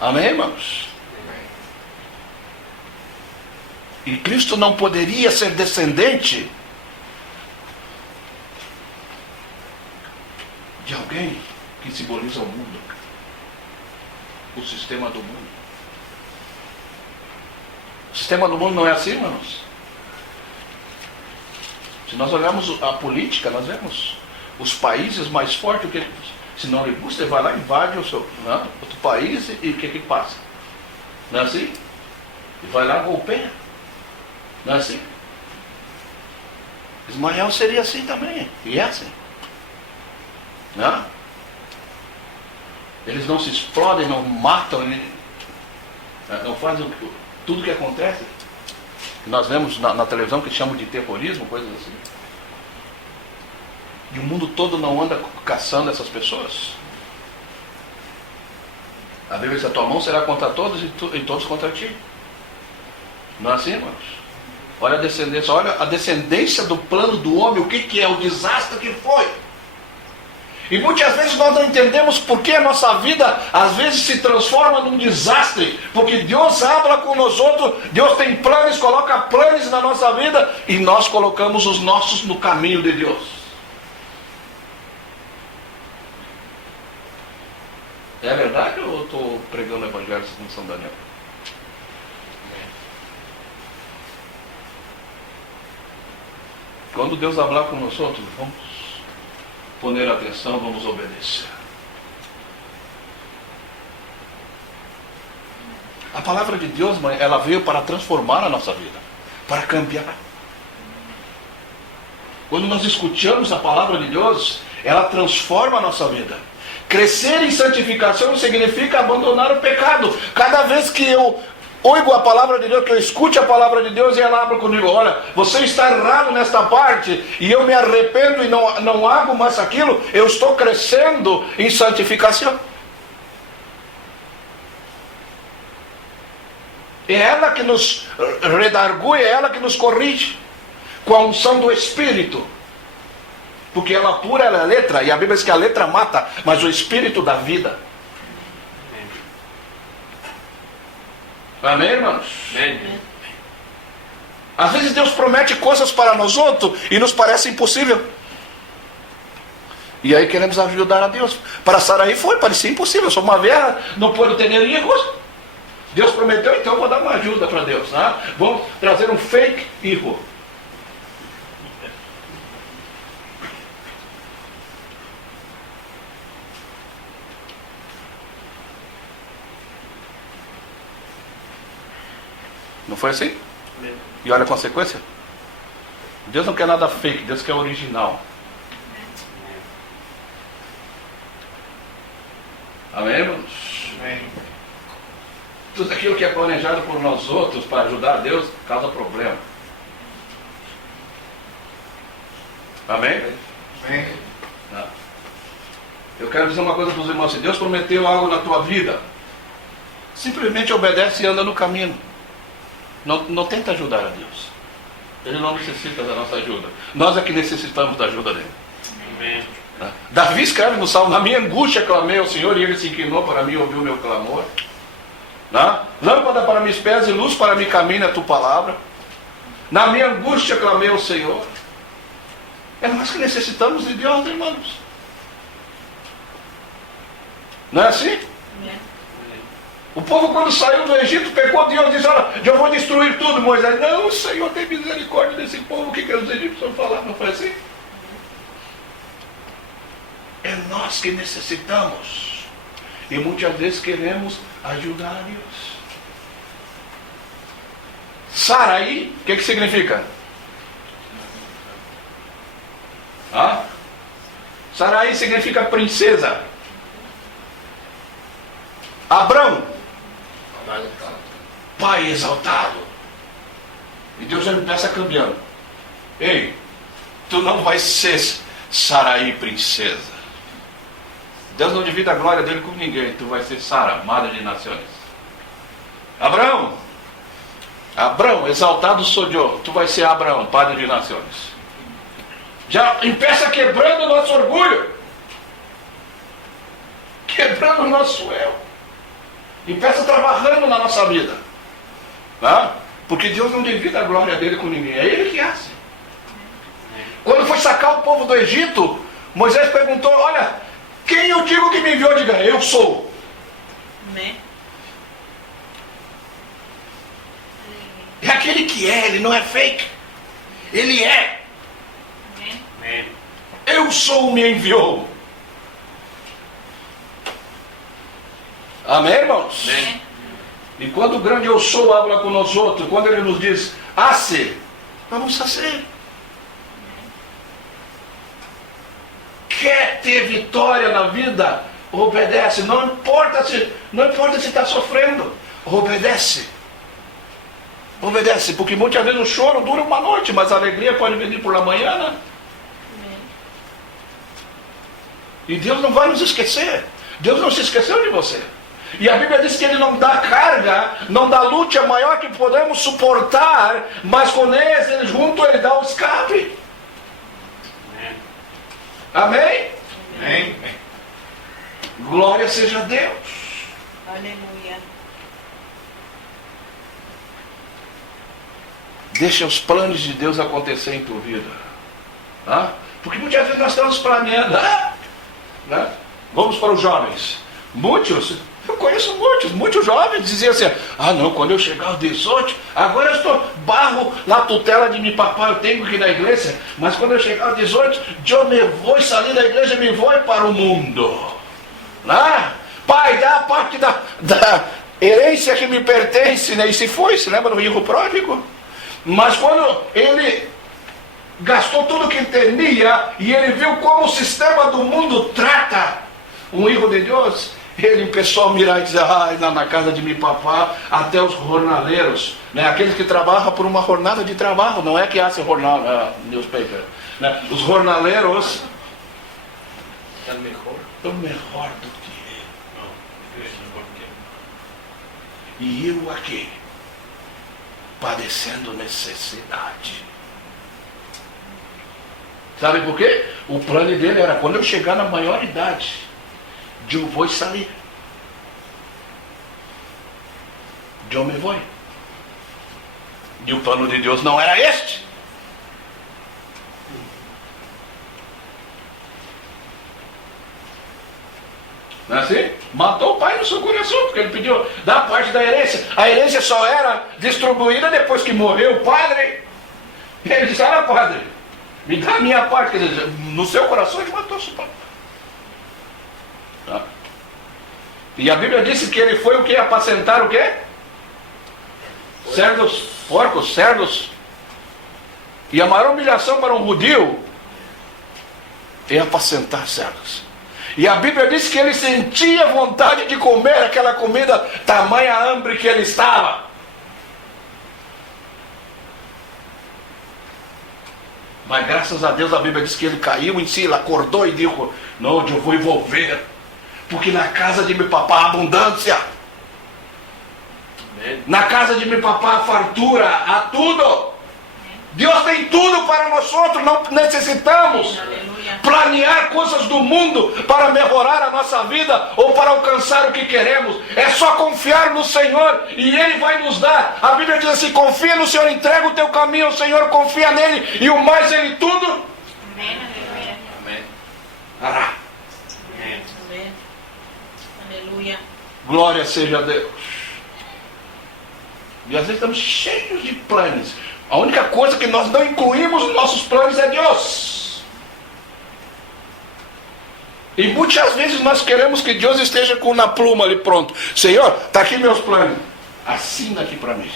Amém, irmãos? E Cristo não poderia ser descendente de alguém que simboliza o mundo, o sistema do mundo. O sistema do mundo não é assim, irmãos? Se nós olharmos a política, nós vemos os países mais fortes, o que se não lhe gusta, ele vai lá e invade o seu, outro país e o que passa? Não é assim? E vai lá e golpeia. Não é assim? Ismael seria assim também. E é assim. Não? Eles não se explodem, não matam, não fazem tudo que acontece. que nós vemos na televisão que chamam de terrorismo, coisas assim. E o mundo todo não anda caçando essas pessoas. A Bíblia diz: a tua mão será contra todos e todos contra ti. Não é assim, irmãos? Olha a descendência do plano do homem, o que é, o desastre que foi. E muitas vezes nós não entendemos por que a nossa vida às vezes se transforma num desastre. Porque Deus habla com nós outros, Deus tem planos, coloca planos na nossa vida e nós colocamos os nossos no caminho de Deus. É verdade ou eu estou pregando o Evangelho segundo São Daniel? Quando Deus falar com nós outros, vamos poner atenção, vamos obedecer. A palavra de Deus, mãe, ela veio para transformar a nossa vida, para cambiar. Quando nós escutamos a palavra de Deus, ela transforma a nossa vida. Crescer em santificação significa abandonar o pecado. Cada vez que eu oigo a palavra de Deus, que eu escute a palavra de Deus e ela habla comigo: olha, você está errado nesta parte, e eu me arrependo e não hago mais aquilo, eu estou crescendo em santificação. É ela que nos redargui, é ela que nos corrige, com a unção do Espírito. Porque ela pura, ela é letra, e a Bíblia diz que a letra mata, mas o Espírito dá vida. Amém, irmãos? Amém. Às vezes Deus promete coisas para nós outros e nos parece impossível. E aí queremos ajudar a Deus. Para Saraí parecia impossível. Eu sou uma velha, não puedo ter hijos. Deus prometeu, então eu vou dar uma ajuda para Deus. Né? Vamos trazer um fake hijo. Não foi assim? E olha a consequência. Deus não quer nada fake, Deus quer original. Amém, irmãos? Amém. Tudo aquilo que é planejado por nós outros para ajudar a Deus causa problema. Amém? Amém. Não. Eu quero dizer uma coisa para os irmãos: se Deus prometeu algo na tua vida, simplesmente obedece e anda no caminho. Não tenta ajudar a Deus. Ele não necessita da nossa ajuda. Nós é que necessitamos da ajuda dele. Amém. Davi escreve no Salmo: na minha angústia clamei ao Senhor e Ele se inclinou para mim e ouviu o meu clamor. Lâmpada para meus pés e luz para meu caminho é a tua palavra. Na minha angústia clamei ao Senhor. É nós que necessitamos de Deus, irmãos. Não é assim? O povo, quando saiu do Egito, pecou, Deus disse: olha, eu vou destruir tudo. Moisés: não, o Senhor tem misericórdia desse povo. O que os egípcios falaram? Não foi assim? É nós que necessitamos. E muitas vezes queremos ajudar a Deus. Saraí, o que significa? Saraí significa princesa. Abrão, pai exaltado. E Deus já me peça cambiando: ei, tu não vais ser Saraí princesa. Deus não divide a glória dele com ninguém. Tu vais ser Sara, madre de nações. Abraão, exaltado sou eu. Tu vais ser Abraão, padre de nações. Já empeça quebrando o nosso orgulho, quebrando o nosso eu. Empeça trabalhando na nossa vida. Porque Deus não divide a glória dele com ninguém. É Ele que hace. Quando foi sacar o povo do Egito, Moisés perguntou: olha, quem eu digo que me enviou? Diga: eu sou. Amém. É aquele que é, ele não é fake. Ele é. Amém. Eu sou, me enviou. Amém, irmãos? Amém. E quando o grande eu sou habla com nós outros, quando ele nos diz: hace, vamos fazer. Quer ter vitória na vida? Obedece. Não importa se está sofrendo, obedece. Obedece, porque muitas vezes o choro dura uma noite, mas a alegria pode vir por la manhã, né? E Deus não vai nos esquecer. Deus não se esqueceu de você. E a Bíblia diz que Ele não dá carga, não dá luta maior que podemos suportar, mas com Ele junto Ele dá o escape. Amém? Amém. Glória seja a Deus. Aleluia. Deixa os planos de Deus acontecer em tua vida. Porque muitas vezes nós estamos planeando. Né? Vamos para os jovens. Eu conheço muitos jovens diziam assim: não, quando eu chegar aos 18, agora eu estou barro na tutela de meu papai, eu tenho que ir na igreja, mas quando eu chegar aos 18, eu me vou sair da igreja e me vou para o mundo. Pai, dá a parte da herência que me pertence, né? E se lembra do filho pródigo? Mas quando ele gastou tudo que tinha e ele viu como o sistema do mundo trata um filho de Deus, ele começou a mirar e dizer: na casa de meu papá, até os jornaleiros, né? Aqueles que trabalham por uma jornada de trabalho, não é que hace jornal, newspaper, né? Os jornaleiros estão melhor do que ele. E eu aqui, padecendo necessidade. Sabe por quê? O plano dele era: quando eu chegar na maior idade, eu vou sair. Eu me vou. E o plano de Deus não era este. Não é assim? Matou o pai no seu coração, porque ele pediu da parte da herência. A herência só era distribuída depois que morreu o padre. Ele disse: padre, me dá a minha parte. Quer dizer, no seu coração ele matou seu pai. E a Bíblia disse que ele foi o que? Apacentar o quê? Cerdos, porcos, cerdos. E a maior humilhação para um judeu é apacentar cerdos. E a Bíblia diz que ele sentia vontade de comer aquela comida, tamanha hambre que ele estava. Mas graças a Deus a Bíblia diz que ele caiu em si, ele acordou e disse: não, eu vou envolver, porque na casa de meu papá há abundância. Na casa de meu papá há fartura, há tudo. Deus tem tudo para nós outros, não necessitamos planear coisas do mundo para melhorar a nossa vida ou para alcançar o que queremos. É só confiar no Senhor e Ele vai nos dar. A Bíblia diz assim: confia no Senhor, entrega o teu caminho ao Senhor, confia nele e o mais Ele tudo. Amém. Aleluia. Amém. Hará. Amém. Aleluia. Glória seja a Deus. E às vezes estamos cheios de planos. A única coisa que nós não incluímos nos nossos planos é Deus. E muitas vezes nós queremos que Deus esteja com uma pluma ali pronto. Senhor, está aqui meus planos. Assina aqui para mim.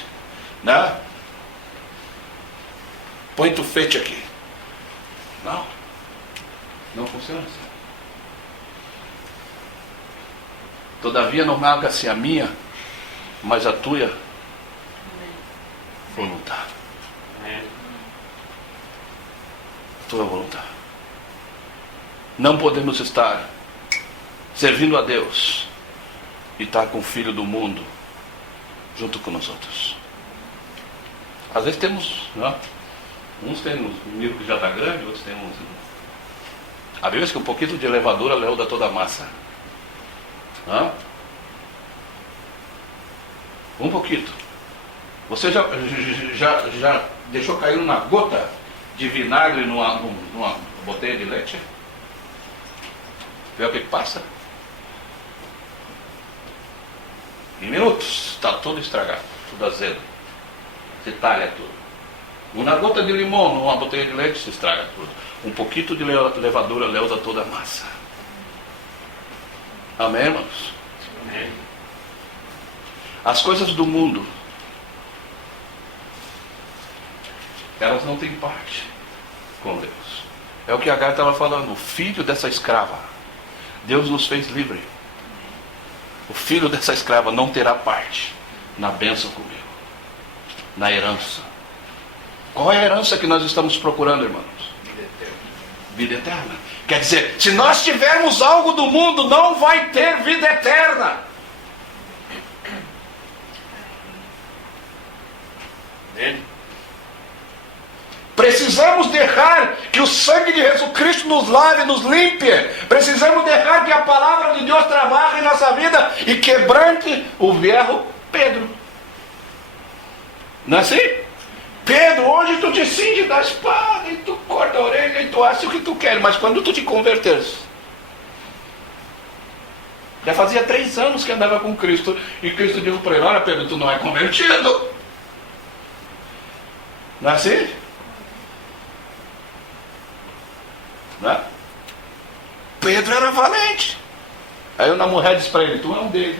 Né? Põe tu fete aqui. Não. Não funciona assim. Todavia não haga-se a minha, mas a tua vontade. Tua vontade. Não podemos estar servindo a Deus e estar com o filho do mundo junto com nós outros. Às vezes temos, né? Uns têm um milho que já está grande, outros têm uns. A Bíblia diz que um pouquinho de levadura leuda toda a massa. Né? Um pouquinho. Você já deixou cair uma gota de vinagre numa botella de leite? Vê o que passa? Em minutos está tudo estragado, tudo azedo. Se talha tudo. Uma gota de limão numa botella de leite se estraga tudo. Um pouquinho de levadura leuda toda a massa. Amém, irmãos? Amém. As coisas do mundo, elas não têm parte com Deus. É o que Agar estava falando. O filho dessa escrava, Deus nos fez livre. O filho dessa escrava não terá parte na bênção comigo. na herança. Qual é a herança que nós estamos procurando, irmãos? Vida eterna. Quer dizer, se nós tivermos algo do mundo, não vai ter vida eterna. Amém. Precisamos deixar que o sangue de Jesus Cristo nos lave, nos limpe. Precisamos deixar que a palavra de Deus trabalhe em nossa vida e quebrante o velho Pedro. Não é assim? Pedro, hoje tu te cinge da espada e tu corta a orelha e tu acha o que tu quer, mas quando tu te converteres, já fazia 3 anos que andava com Cristo, e Cristo disse para ele: olha Pedro, tu não é convertido. Não é assim? Não é? Pedro era valente. Aí uma mulher disse para ele: tu é um deles.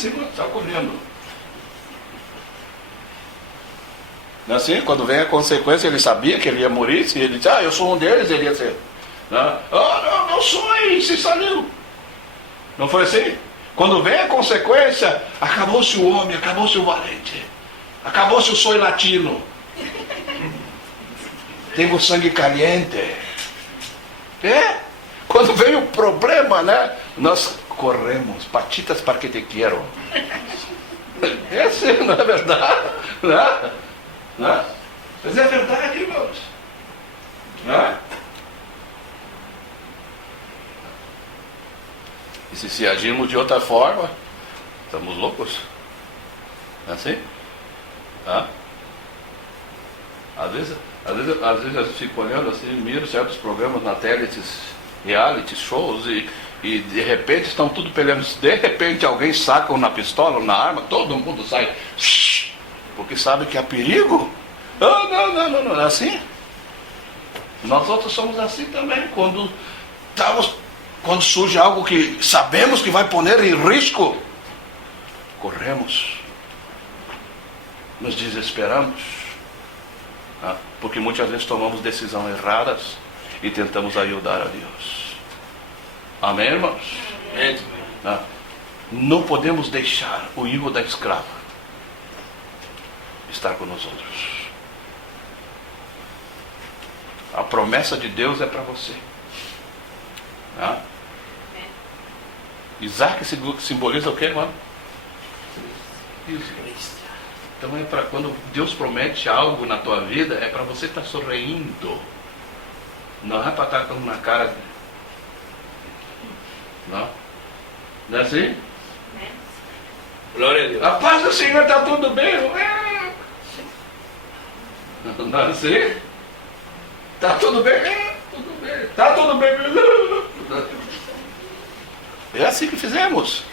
Senhor, está correndo. Não é assim? Quando vem a consequência, ele sabia que ele ia morrer. Se ele disse: eu sou um deles, ele ia ser. Não, meu sonho se saiu. Não foi assim? Quando vem a consequência, acabou-se o homem, acabou-se o valente, acabou-se o sonho latino. Tenho sangue caliente. Quando vem o problema, né? Nós corremos, patitas para que te quero. É assim, não é verdade? Não? Mas é verdade, irmãos. Não? E se agirmos de outra forma, estamos loucos. Não é assim? Às vezes eu fico olhando assim, miro certos programas na tela, esses reality shows, e de repente estão tudo peleando. De repente alguém saca uma pistola, uma arma, todo mundo sai, porque sabe que há perigo. Não é assim? Nós outros somos assim também. Quando surge algo que sabemos que vai pôr em risco, corremos, nos desesperamos, porque muitas vezes tomamos decisões erradas e tentamos ajudar a Deus. Amém, irmãos? Amém. Não podemos deixar o hijo da escrava estar com nós outros. A promessa de Deus é para você. Isaac simboliza o quê, mano? Então é para quando Deus promete algo na tua vida, é para você estar sorrindo. Não é para estar com uma cara. Não é assim? Glória a Deus. A paz do Senhor, está tudo bem? Não é assim? Está tudo bem? Tudo bem. Está tudo bem? É assim que fizemos.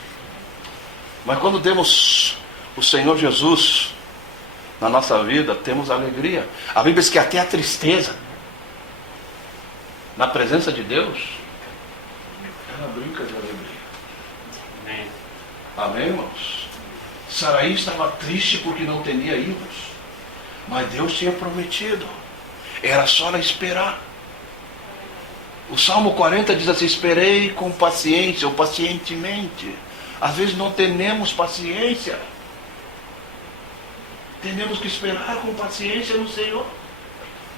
Mas quando temos o Senhor Jesus na nossa vida, temos alegria. A Bíblia diz que até a tristeza, na presença de Deus, ela brinca de alegria. Amém. Amém, irmãos? Saraí estava triste porque não tinha filhos, mas Deus tinha prometido. Era só ela esperar. O Salmo 40 diz assim: esperei com paciência, ou pacientemente. Às vezes não temos paciência. Temos que esperar com paciência no Senhor.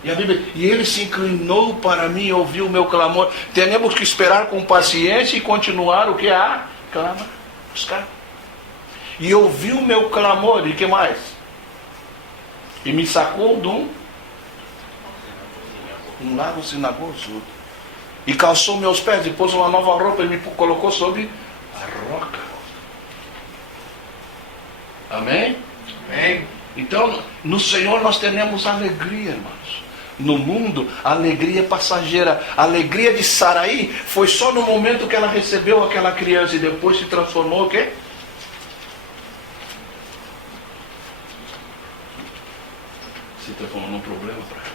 E a Bíblia, e ele se inclinou para mim e ouviu o meu clamor. Temos que esperar com paciência e continuar o que há? Clamar, buscar. E ouviu o meu clamor, e que mais? E me sacou de um lago cenagoso. E calçou meus pés, e pôs uma nova roupa e me colocou sobre a roca. Amém? Amém. Então, no Senhor nós temos alegria, irmãos. No mundo, a alegria é passageira. A alegria de Saraí foi só no momento que ela recebeu aquela criança, e depois se transformou o quê? Se transformou num problema para ela.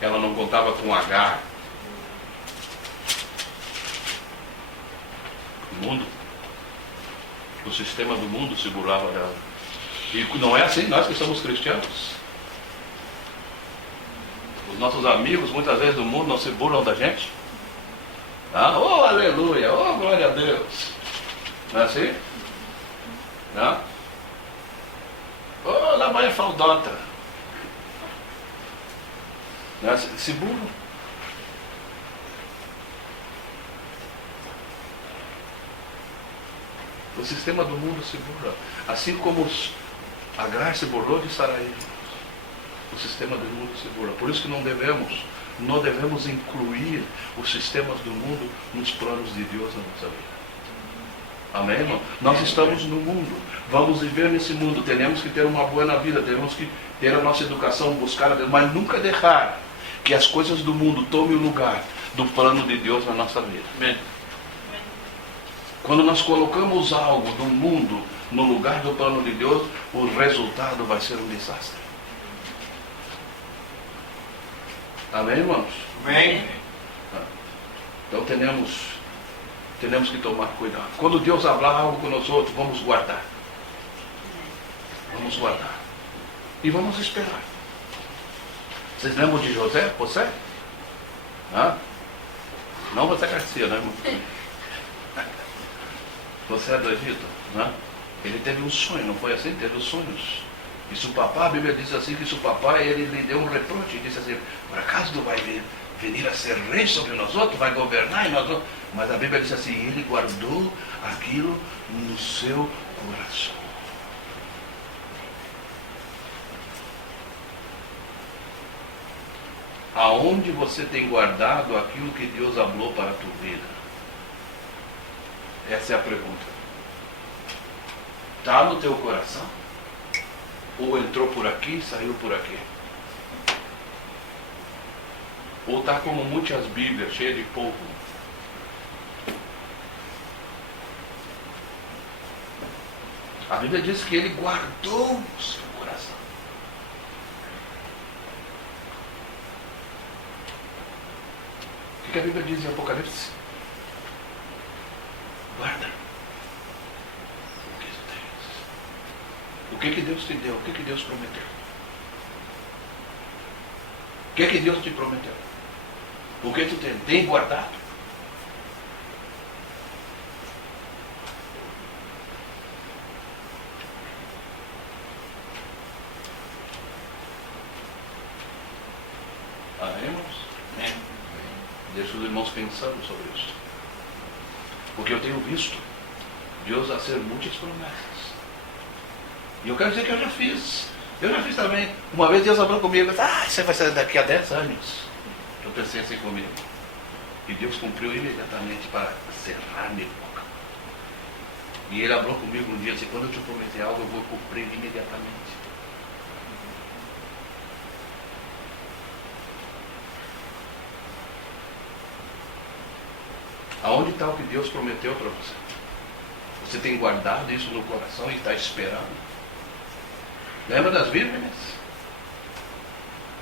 Ela não contava com Agar. O mundo, o sistema do mundo segurava ela. E não é assim nós que somos cristianos. Os nossos amigos, muitas vezes do mundo, não se burlam da gente. Oh, aleluia, oh, glória a Deus. Não é assim? Não? vai faldota. Seguro. O sistema do mundo se burla. Assim como a graça se burlou de Saraí. O sistema do mundo se burla. Por isso que não devemos incluir os sistemas do mundo nos planos de Deus na nossa vida. Amém, irmão? Nós estamos no mundo. Vamos viver nesse mundo. Temos que ter uma boa vida. Temos que ter a nossa educação, buscar a Deus. Mas nunca deixar que as coisas do mundo tomem o lugar do plano de Deus na nossa vida. Amém. Quando nós colocamos algo do mundo no lugar do plano de Deus, o resultado vai ser um desastre. Amém, irmãos? Amém. Então temos que tomar cuidado. Quando Deus falar algo com nós outros, vamos guardar. Vamos guardar. E vamos esperar. Vocês lembram de José? Você? Não você Garcia, né, irmão? Você é do Egito, né? Ele teve um sonho, não foi assim? Teve os sonhos. E se o papai, a Bíblia diz assim, que se o papai, ele lhe deu um reproche e disse assim, por acaso tu vai venir a ser rei sobre nós outros, vai governar e nós outros? Mas a Bíblia diz assim, ele guardou aquilo no seu coração. Aonde você tem guardado aquilo que Deus falou para a tua vida? Essa é a pergunta. Está no teu coração? Ou entrou por aqui e saiu por aqui? Ou está como muitas Bíblias, cheias de povo? A Bíblia diz que ele guardou o seu coração. O que a Bíblia diz em Apocalipse? Guarda o que tu tens. O que Deus te deu? O que Deus prometeu? O que Deus te prometeu? O que tu tem guardado? Amém, irmãos? Amém. Deixa os irmãos pensando sobre isso. Porque eu tenho visto Deus a ser muitas promessas. E eu quero dizer que eu já fiz. Eu já fiz também. Uma vez Deus falou comigo, você vai sair daqui a 10 anos. Eu pensei assim comigo. E Deus cumpriu imediatamente para cerrar minha boca. E Ele falou comigo um dia assim, quando eu te prometer algo, eu vou cumprir imediatamente. Aonde está o que Deus prometeu para você? Você tem guardado isso no coração e está esperando? Lembra das vírgenes?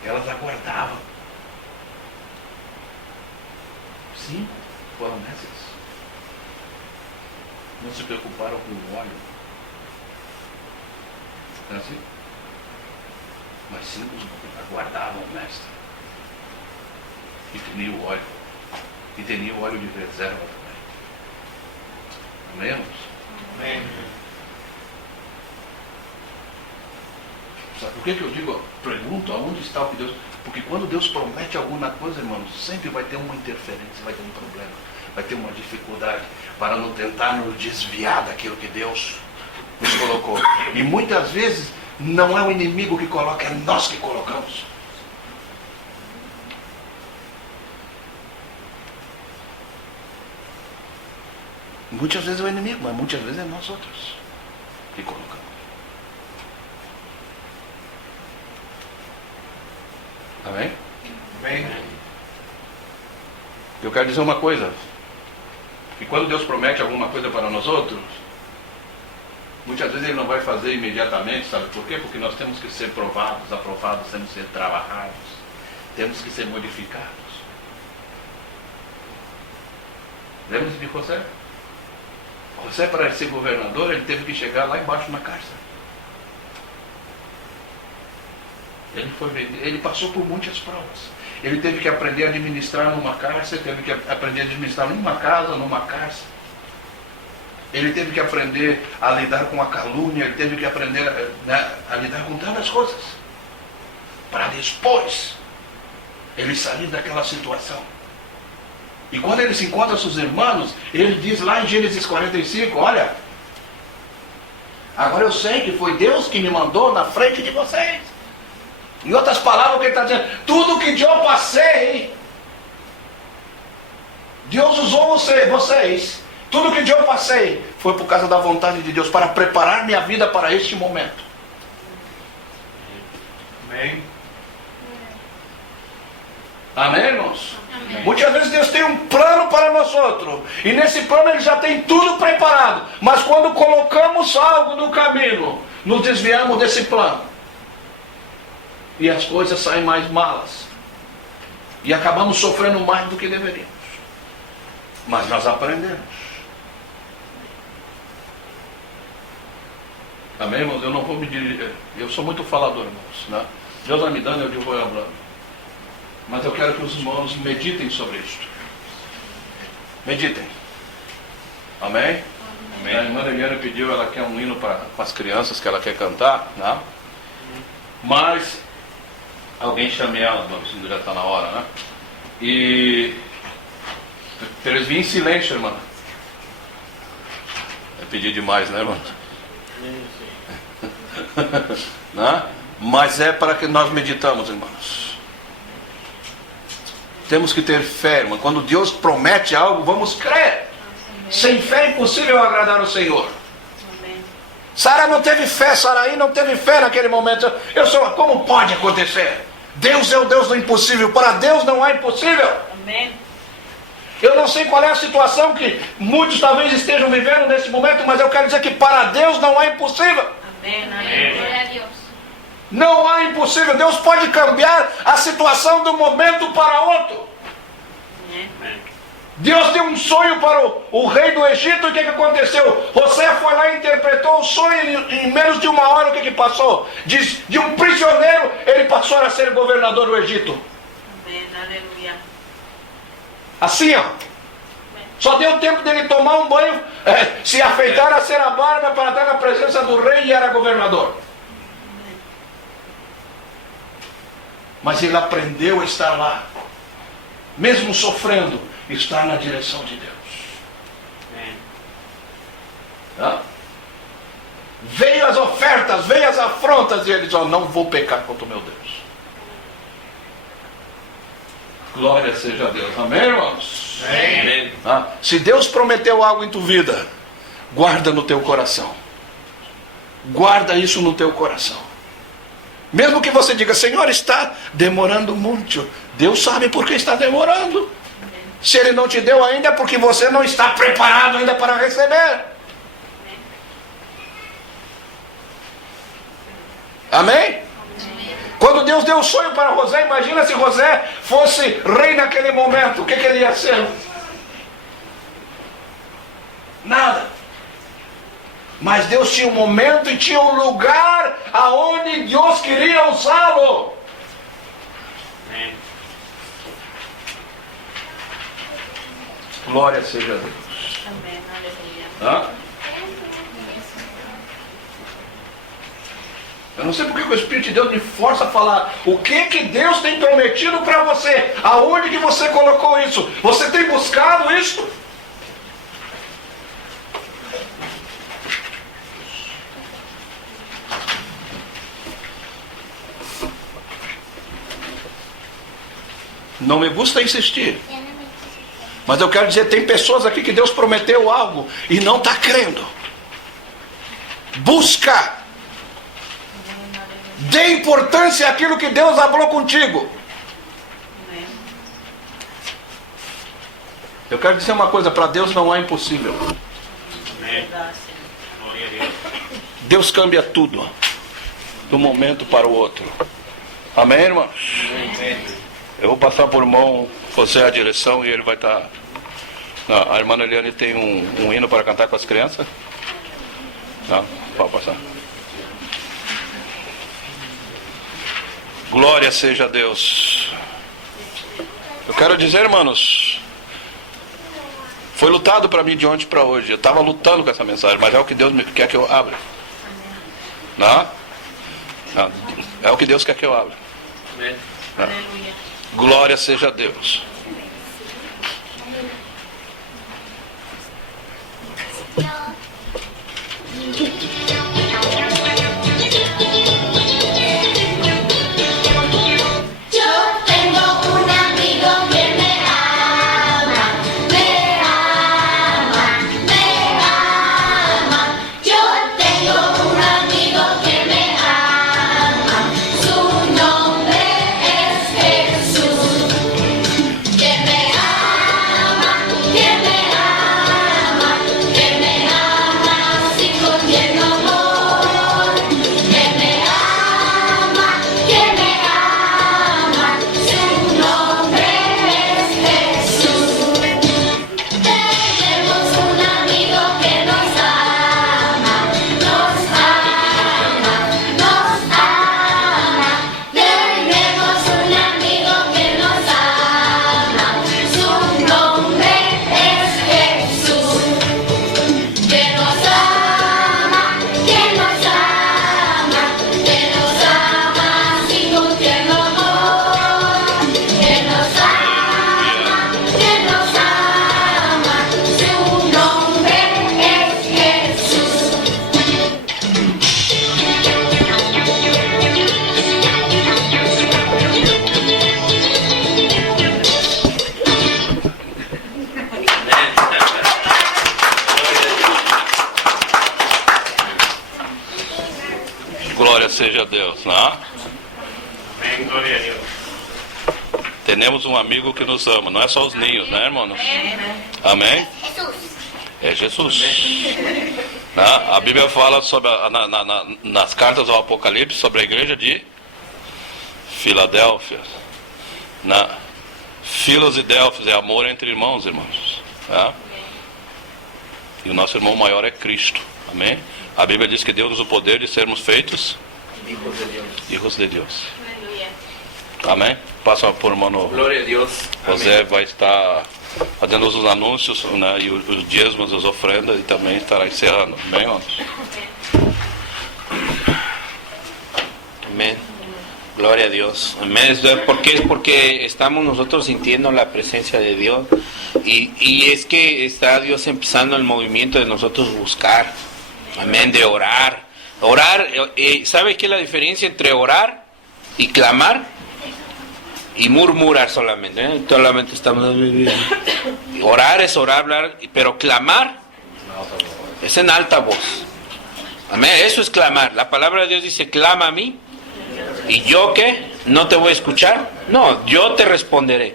Elas aguardavam. 5 promessas. Não se preocuparam com o óleo. Não é assim? Mas 5 aguardavam o mestre. E tinha o óleo. E tinha o óleo de reserva também. Amém, irmãos? Amém. Sabe por que eu digo, pergunto aonde está o que Deus... Porque quando Deus promete alguma coisa, irmãos, sempre vai ter uma interferência, vai ter um problema, vai ter uma dificuldade para não tentar nos desviar daquilo que Deus nos colocou. E muitas vezes não é o inimigo que coloca, é nós que colocamos. Muitas vezes é o inimigo, mas muitas vezes é nós outros que colocamos. Amém? Amém. Eu quero dizer uma coisa. Que quando Deus promete alguma coisa para nós outros, muitas vezes Ele não vai fazer imediatamente, sabe por quê? Porque nós temos que ser provados, aprovados, temos que ser trabalhados, temos que ser modificados. Lembra-se de José? José, para ser governador, ele teve que chegar lá embaixo na cárcere. Ele passou por muitas provas. Ele teve que aprender a administrar numa cárcere, teve que aprender a administrar numa casa, numa cárcere. ele teve que aprender a lidar com a calúnia, ele teve que aprender, né, a lidar com tantas coisas, para depois ele sair daquela situação. E quando ele se encontra com seus irmãos, ele diz lá em Gênesis 45, olha, agora eu sei que foi Deus que me mandou na frente de vocês. Em outras palavras, o que ele está dizendo, tudo que eu passei, Deus usou vocês. Tudo que eu passei foi por causa da vontade de Deus, para preparar minha vida para este momento. Amém. Amém, irmãos? Amém. Muitas vezes Deus tem um plano para nós outros, e nesse plano Ele já tem tudo preparado, mas quando colocamos algo no caminho, nos desviamos desse plano, e as coisas saem mais malas, e acabamos sofrendo mais do que deveríamos. Mas nós aprendemos. Amém, irmãos? Eu não vou me dirigir, eu sou muito falador, irmãos, né? Deus vai me dando, eu vou falando. Mas eu quero que os irmãos meditem sobre isto. Meditem. Amém? Amém. A irmã Eliane pediu, ela quer um hino para as crianças que ela quer cantar, né? Mas alguém chame ela, se já está na hora, né? E eles vinham em silêncio, irmã. É pedir demais, né, irmã? Né? Mas é para que nós meditamos, irmãos. Temos que ter fé, irmão. Quando Deus promete algo, vamos crer. Sem fé é impossível agradar o Senhor. Amém. Sara não teve fé, Saraí não teve fé naquele momento. Como pode acontecer? Deus é o Deus do impossível. Para Deus não há impossível. Amém. Eu não sei qual é a situação que muitos talvez estejam vivendo nesse momento, mas eu quero dizer que para Deus não há impossível. Amém. Amém. Glória a Deus. Não há impossível. Deus pode cambiar a situação de um momento para outro. Amém. Deus deu um sonho para o rei do Egito. E o que aconteceu? José foi lá e interpretou o sonho. Em menos de uma hora, o que passou? De um prisioneiro, ele passou a ser governador do Egito. Amém. Aleluia. Assim, ó. Só deu tempo dele tomar um banho, se afeitar, a ser a barba para estar na presença do rei, e era governador. Mas ele aprendeu a estar lá, mesmo sofrendo, estar na direção de Deus. Amém. Tá? Veio as ofertas, veio as afrontas, e ele disse, não vou pecar contra o meu Deus. Glória seja a Deus. Amém, irmãos? Amém. Ah, se Deus prometeu algo em tua vida, guarda no teu coração. Guarda isso no teu coração. Mesmo que você diga, Senhor, está demorando muito. Deus sabe por que está demorando. Se Ele não te deu ainda, é porque você não está preparado ainda para receber. Amém? Quando Deus deu o sonho para José, imagina se José fosse rei naquele momento, o que ele ia ser? Nada. Mas Deus tinha um momento e tinha um lugar aonde Deus queria usá-lo. Amém. Glória seja a Deus. Amém. Aleluia. Hã? Eu não sei porque o Espírito de Deus me força a falar o que Deus tem prometido para você. Aonde que você colocou isso? Você tem buscado isso? Não me gusta insistir. Mas eu quero dizer, tem pessoas aqui que Deus prometeu algo e não está crendo. Busca. Dê importância àquilo que Deus falou contigo. Amém. Eu quero dizer uma coisa, para Deus não há impossível. Amém. Verdade, Senhor. Glória a Deus. Deus cambia tudo, de um momento para o outro. Amém, irmãos? Amém. Eu vou passar por irmão José a direção e ele vai estar... Não, a irmã Eliane tem um hino para cantar com as crianças? Não, pode passar. Glória seja a Deus. Eu quero dizer, irmãos, foi lutado para mim de ontem para hoje. Eu estava lutando com essa mensagem, mas é o que Deus quer que eu abra. Não? Não. É o que Deus quer que eu abra. Aleluia. Glória seja a Deus. Glória seja a Deus, não? Amén, gloria a Dios. Temos um amigo que nos ama, não é só os ninhos, né, irmãos? Amém? É Jesus. Não? A Bíblia fala sobre nas cartas ao Apocalipse sobre a igreja de Filadélfia. Filos e Delfos é amor entre irmãos, irmãos. Não? E o nosso irmão maior é Cristo. Amém? A Bíblia diz que deu-nos o poder de sermos feitos hijos de Deus. Aleluia. Amém? Passa por irmão Glória a Deus. José vai estar fazendo os anúncios, né, e os dízimos, as ofrendas, e também estará encerrando. Amém, irmãos? Amén. Gloria a Dios. Amén. ¿Por qué? Porque estamos nosotros sintiendo la presencia de Dios. Y es que está Dios empezando el movimiento de nosotros buscar. Amén. De orar. Orar, ¿sabe qué es la diferencia entre orar y clamar? Y murmurar solamente. Solamente estamos... Orar es orar, hablar, pero clamar es en alta voz. Amén. Eso es clamar. La palabra de Dios dice, clama a mí. ¿Y yo qué? ¿No te voy a escuchar? No, yo te responderé.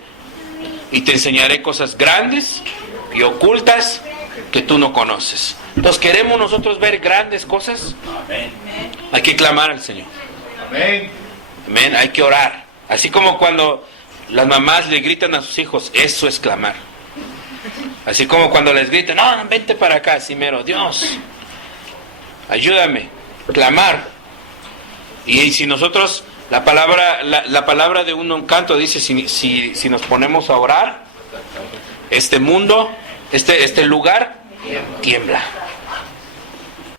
Y te enseñaré cosas grandes y ocultas que tú no conoces. Entonces, ¿queremos nosotros ver grandes cosas? Hay que clamar al Señor. Amén. Amén. Hay que orar. Así como cuando las mamás le gritan a sus hijos, eso es clamar. Así como cuando les gritan, no, vente para acá, así mero, Dios, ayúdame, clamar. Y si nosotros, la palabra de un canto dice, si nos ponemos a orar, este mundo, este lugar tiembla.